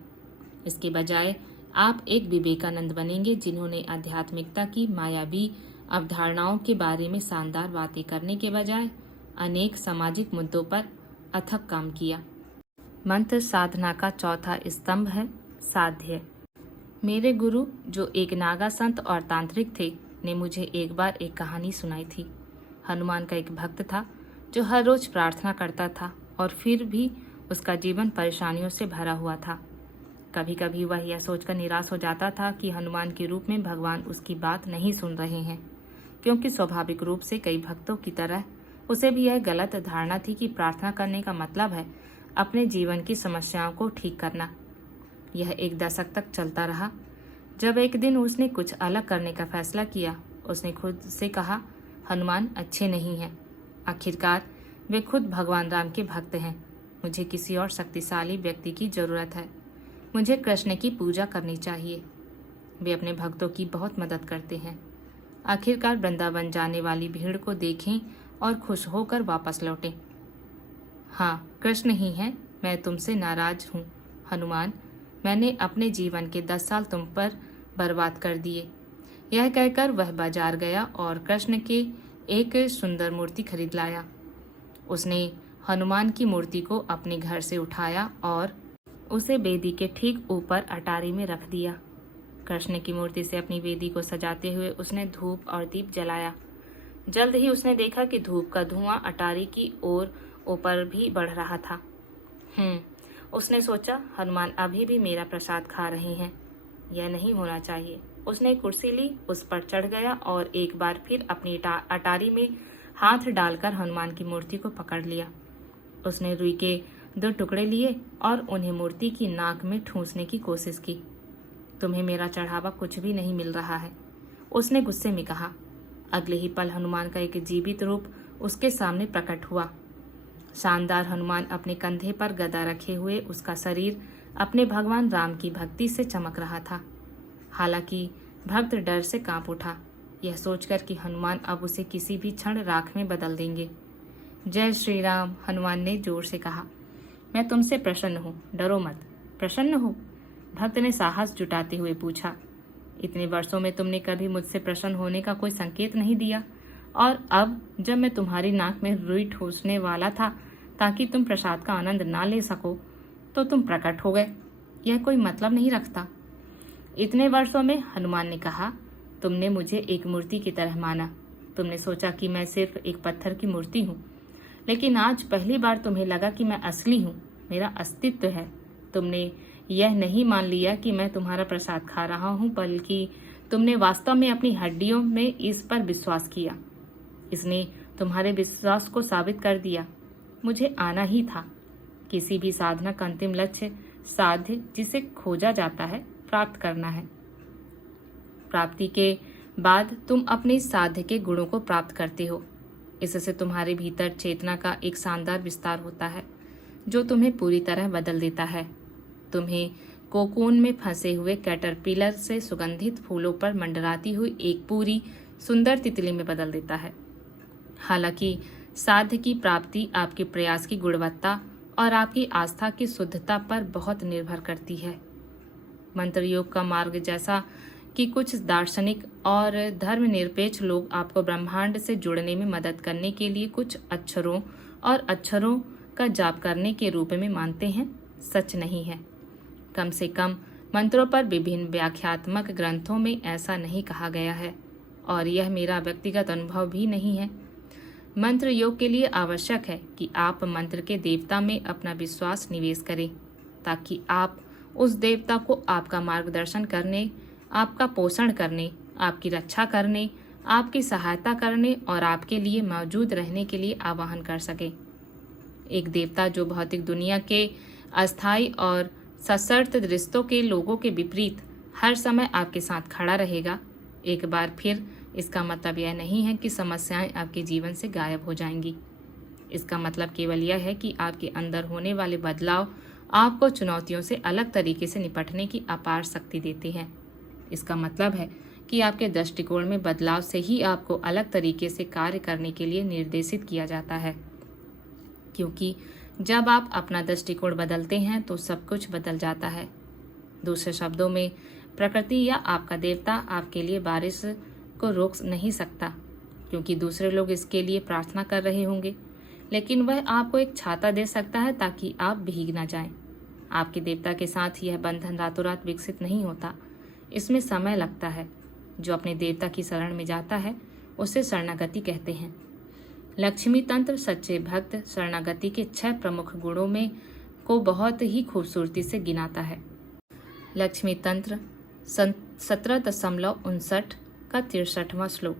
इसके बजाय आप एक विवेकानंद बनेंगे जिन्होंने आध्यात्मिकता की मायावी अवधारणाओं के बारे में शानदार बातें करने के बजाय अनेक सामाजिक मुद्दों पर अथक काम किया। मंत्र साधना का चौथा स्तंभ है साध्य। मेरे गुरु, जो एक नागा संत और तांत्रिक थे, ने मुझे एक बार एक कहानी सुनाई थी। हनुमान का एक भक्त था जो हर रोज प्रार्थना करता था और फिर भी उसका जीवन परेशानियों से भरा हुआ था। कभी कभी वह यह सोचकर निराश हो जाता था कि हनुमान के रूप में भगवान उसकी बात नहीं सुन रहे हैं, क्योंकि स्वाभाविक रूप से कई भक्तों की तरह उसे भी यह गलत धारणा थी कि प्रार्थना करने का मतलब है अपने जीवन की समस्याओं को ठीक करना। यह 1 दशक तक चलता रहा। जब एक दिन उसने कुछ अलग करने का फैसला किया, उसने खुद से कहा, हनुमान अच्छे नहीं हैं। आखिरकार वे खुद भगवान राम के भक्त हैं। मुझे किसी और शक्तिशाली व्यक्ति की जरूरत है। मुझे कृष्ण की पूजा करनी चाहिए। वे अपने भक्तों की बहुत मदद करते हैं। आखिरकार वृंदावन जाने वाली भीड़ को देखें और खुश होकर वापस लौटें। हाँ, कृष्ण ही हैं, मैं तुमसे नाराज हूँ हनुमान। मैंने अपने जीवन के 10 साल तुम पर बर्बाद कर दिए। यह कहकर वह बाजार गया और कृष्ण की एक सुंदर मूर्ति खरीद लाया। उसने हनुमान की मूर्ति को अपने घर से उठाया और उसे वेदी के ठीक ऊपर अटारी में रख दिया। कृष्ण की मूर्ति से अपनी वेदी को सजाते हुए उसने धूप और दीप जलाया। जल्द ही उसने देखा कि धूप का धुआं अटारी की ओर ऊपर भी बढ़ रहा था। उसने सोचा, हनुमान अभी भी मेरा प्रसाद खा रहे हैं, यह नहीं होना चाहिए। उसने एक कुर्सी ली, उस पर चढ़ गया और एक बार फिर अपनी अटारी में हाथ डालकर हनुमान की मूर्ति को पकड़ लिया। उसने रुई के 2 टुकड़े लिए और उन्हें मूर्ति की नाक में ठूंसने की कोशिश की। तुम्हें मेरा चढ़ावा कुछ भी नहीं मिल रहा है, उसने गुस्से में कहा। अगले ही पल हनुमान का एक जीवित रूप उसके सामने प्रकट हुआ। शानदार हनुमान अपने कंधे पर गदा रखे हुए, उसका शरीर अपने भगवान राम की भक्ति से चमक रहा था। हालांकि भक्त डर से कांप उठा, यह सोचकर कि हनुमान अब उसे किसी भी क्षण राख में बदल देंगे। जय श्री राम, हनुमान ने जोर से कहा। मैं तुमसे प्रसन्न हूँ, डरो मत। प्रसन्न हो? भक्त ने साहस जुटाते हुए पूछा। इतने वर्षों में तुमने कभी मुझसे प्रसन्न होने का कोई संकेत नहीं दिया, और अब जब मैं तुम्हारी नाक में रुई ठूसने वाला था ताकि तुम प्रसाद का आनंद ना ले सको, तो तुम प्रकट हो गए। यह कोई मतलब नहीं रखता। इतने वर्षों में, हनुमान ने कहा, तुमने मुझे एक मूर्ति की तरह माना। तुमने सोचा कि मैं सिर्फ एक पत्थर की मूर्ति हूँ, लेकिन आज पहली बार तुम्हें लगा कि मैं असली हूँ, मेरा अस्तित्व है। तुमने यह नहीं मान लिया कि मैं तुम्हारा प्रसाद खा रहा हूँ, बल्कि तुमने वास्तव में अपनी हड्डियों में इस पर विश्वास किया। इसने तुम्हारे विश्वास को साबित कर दिया। मुझे आना ही था। किसी भी साधना का अंतिम लक्ष्य साध्य जिसे खोजा जाता है प्राप्त करना है। प्राप्ति के बाद तुम अपने साध्य के गुणों को प्राप्त करते हो। इससे तुम्हारे भीतर चेतना का एक शानदार विस्तार होता है जो तुम्हें पूरी तरह बदल देता है। तुम्हें कोकून में फंसे हुए कैटरपिलर से सुगंधित फूलों पर मंडराती हुई एक पूरी सुंदर तितली में बदल देता है। हालांकि साध्य की प्राप्ति आपके प्रयास की गुणवत्ता और आपकी आस्था की शुद्धता पर बहुत निर्भर करती है। मंत्र योग का मार्ग, जैसा कि कुछ दार्शनिक और धर्मनिरपेक्ष लोग आपको ब्रह्मांड से जुड़ने में मदद करने के लिए कुछ अक्षरों और अक्षरों का जाप करने के रूप में मानते हैं, सच नहीं है। कम से कम मंत्रों पर विभिन्न व्याख्यात्मक ग्रंथों में ऐसा नहीं कहा गया है, और यह मेरा व्यक्तिगत अनुभव भी नहीं है। मंत्र योग के लिए आवश्यक है कि आप मंत्र के देवता में अपना विश्वास निवेश करें, ताकि आप उस देवता को आपका मार्गदर्शन करने, आपका पोषण करने, आपकी रक्षा करने, आपकी सहायता करने और आपके लिए मौजूद रहने के लिए आवाहन कर सके। एक देवता जो भौतिक दुनिया के अस्थायी और सशर्त रिश्तों के लोगों के विपरीत हर समय आपके साथ खड़ा रहेगा। एक बार फिर, इसका मतलब यह नहीं है कि समस्याएं आपके जीवन से गायब हो जाएंगी। इसका मतलब केवल यह है कि आपके अंदर होने वाले बदलाव आपको चुनौतियों से अलग तरीके से निपटने की अपार शक्ति देते हैं। इसका मतलब है कि आपके दृष्टिकोण में बदलाव से ही आपको अलग तरीके से कार्य करने के लिए निर्देशित किया जाता है, क्योंकि जब आप अपना दृष्टिकोण बदलते हैं तो सब कुछ बदल जाता है। दूसरे शब्दों में, प्रकृति या आपका देवता आपके लिए बारिश को रोक नहीं सकता, क्योंकि दूसरे लोग इसके लिए प्रार्थना कर रहे होंगे, लेकिन वह आपको एक छाता दे सकता है ताकि आप भीग न जाएं। आपके देवता के साथ यह बंधन रातों रात विकसित नहीं होता, इसमें समय लगता है। जो अपने देवता की शरण में जाता है उसे शरणागति कहते हैं। लक्ष्मी तंत्र सच्चे भक्त शरणागति के 6 प्रमुख गुणों में को बहुत ही खूबसूरती से गिनाता है। लक्ष्मी तंत्र 17.59 का 63वां श्लोक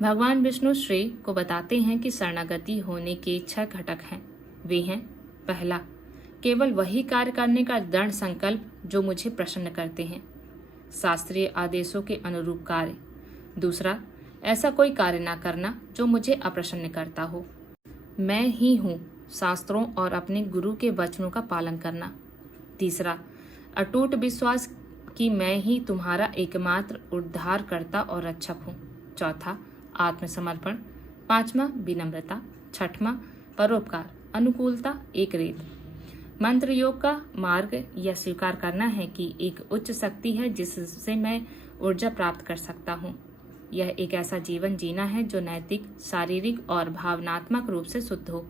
भगवान विष्णु श्री को बताते हैं कि शरणागति होने के 6 घटक हैं। वे हैं: पहला, केवल वही कार्य करने का दृढ़ संकल्प जो मुझे प्रसन्न करते हैं, शास्त्रीय आदेशों के अनुरूप कार्य। दूसरा, ऐसा कोई कार्य न करना जो मुझे अप्रसन्न करता हो। मैं ही हूँ शास्त्रों और अपने गुरु के वचनों का पालन करना। तीसरा, अटूट विश्वास कि मैं ही तुम्हारा एकमात्र उद्धारकर्ता और रक्षक हूँ। चौथा, आत्मसमर्पण। पांचवा, विनम्रता। छठवां, परोपकार। अनुकूलता, एक रेत। मंत्र योग का मार्ग यह स्वीकार करना है कि एक उच्च शक्ति है जिससे मैं ऊर्जा प्राप्त कर सकता हूँ। यह एक ऐसा जीवन जीना है जो नैतिक, शारीरिक और भावनात्मक रूप से शुद्ध हो।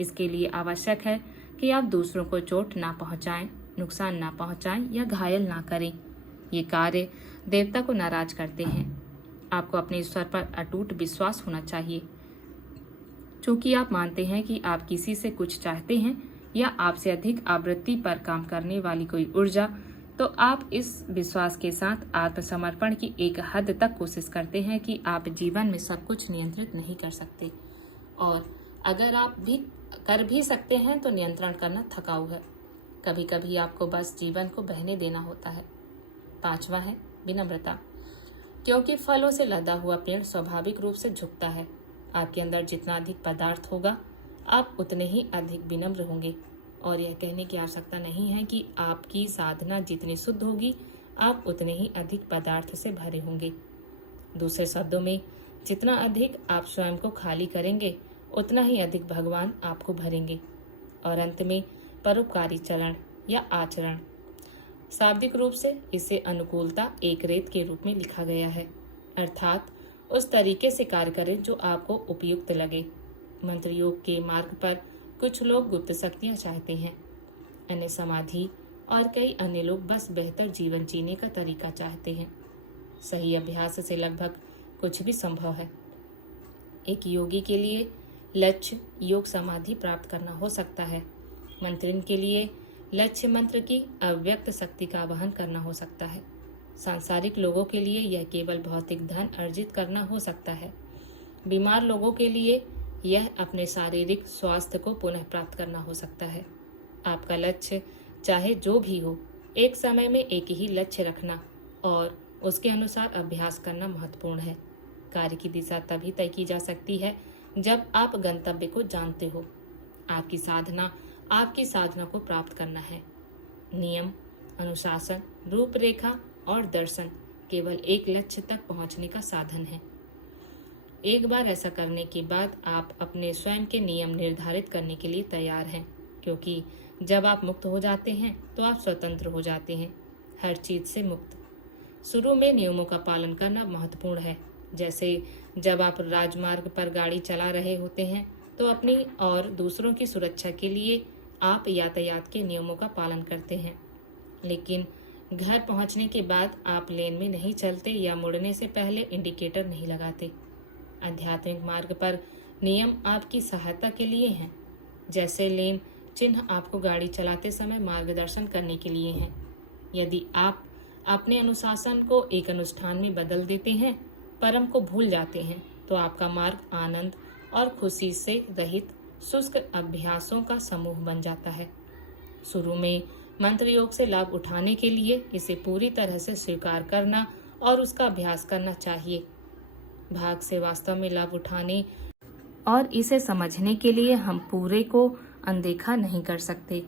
इसके लिए आवश्यक है कि आप दूसरों को चोट ना पहुंचाएं, नुकसान ना पहुंचाएं या घायल ना करें। ये कार्य देवता को नाराज करते हैं। आपको अपने ईश्वर पर अटूट विश्वास होना चाहिए। चूंकि आप मानते हैं कि आप किसी से कुछ चाहते हैं या आपसे अधिक आवृत्ति पर काम करने वाली कोई ऊर्जा, तो आप इस विश्वास के साथ आत्मसमर्पण की एक हद तक कोशिश करते हैं कि आप जीवन में सब कुछ नियंत्रित नहीं कर सकते, और अगर आप भी कर भी सकते हैं तो नियंत्रण करना थकाऊ है। कभी कभी आपको बस जीवन को बहने देना होता है। पांचवा है विनम्रता। क्योंकि फलों से लदा हुआ पेड़ स्वाभाविक रूप से झुकता है। आपके अंदर जितना अधिक पदार्थ होगा, आप उतने ही अधिक विनम्र होंगे। और यह कहने की आवश्यकता नहीं है कि आपकी साधना जितनी शुद्ध होगी, आप उतने ही अधिक पदार्थ से भरे होंगे। दूसरे शब्दों में, जितना अधिक आप स्वयं को खाली करेंगे, उतना ही अधिक भगवान आपको भरेंगे। और अंत में परोपकारी चरण या आचरण। शाब्दिक रूप से इसे अनुकूलता, एक रेत के रूप में लिखा गया है, अर्थात उस तरीके से कार्य करें जो आपको उपयुक्त लगे। मंत्र योग के मार्ग पर कुछ लोग गुप्त शक्तियां चाहते हैं, अन्य समाधि, और कई अन्य लोग बस बेहतर जीवन जीने का तरीका चाहते हैं। सही अभ्यास से लगभग कुछ भी संभव है। एक योगी के लिए लक्ष्य योग समाधि प्राप्त करना हो सकता है। मंत्रिन के लिए लक्ष्य मंत्र की अव्यक्त शक्ति का वहन करना हो सकता है। सांसारिक लोगों के लिए यह केवल भौतिक धन अर्जित करना हो सकता है। बीमार लोगों के लिए यह अपने शारीरिक स्वास्थ्य को पुनः प्राप्त करना हो सकता है। आपका लक्ष्य चाहे जो भी हो, एक समय में एक ही लक्ष्य रखना और उसके अनुसार अभ्यास करना महत्वपूर्ण है। कार्य की दिशा तभी तय की जा सकती है जब आप गंतव्य को जानते हो। आपकी साधना को प्राप्त करना है। नियम, अनुशासन, रूपरेखा और दर्शन केवल एक लक्ष्य तक पहुंचने का साधन है। एक बार ऐसा करने के बाद आप अपने स्वयं के नियम निर्धारित करने के लिए तैयार हैं, क्योंकि जब आप मुक्त हो जाते हैं तो आप स्वतंत्र हो जाते हैं, हर चीज से मुक्त। शुरू में नियमों का पालन करना महत्वपूर्ण है। जैसे जब आप राजमार्ग पर गाड़ी चला रहे होते हैं तो अपनी और दूसरों की सुरक्षा के लिए आप यातायात के नियमों का पालन करते हैं, लेकिन घर पहुंचने के बाद आप लेन में नहीं चलते या मुड़ने से पहले इंडिकेटर नहीं लगाते। आध्यात्मिक मार्ग पर नियम आपकी सहायता के लिए हैं, जैसे लेन चिन्ह आपको गाड़ी चलाते समय मार्गदर्शन करने के लिए हैं। यदि आप अपने अनुशासन को एक अनुष्ठान में बदल देते हैं, परम को भूल जाते हैं, तो आपका मार्ग आनंद और खुशी से रहित शुष्क अभ्यासों का समूह बन जाता है। शुरू में मंत्र योग से लाभ उठाने के लिए इसे पूरी तरह से स्वीकार करना और उसका अभ्यास करना चाहिए। भाग से वास्तव में लाभ उठाने और इसे समझने के लिए हम पूरे को अनदेखा नहीं कर सकते।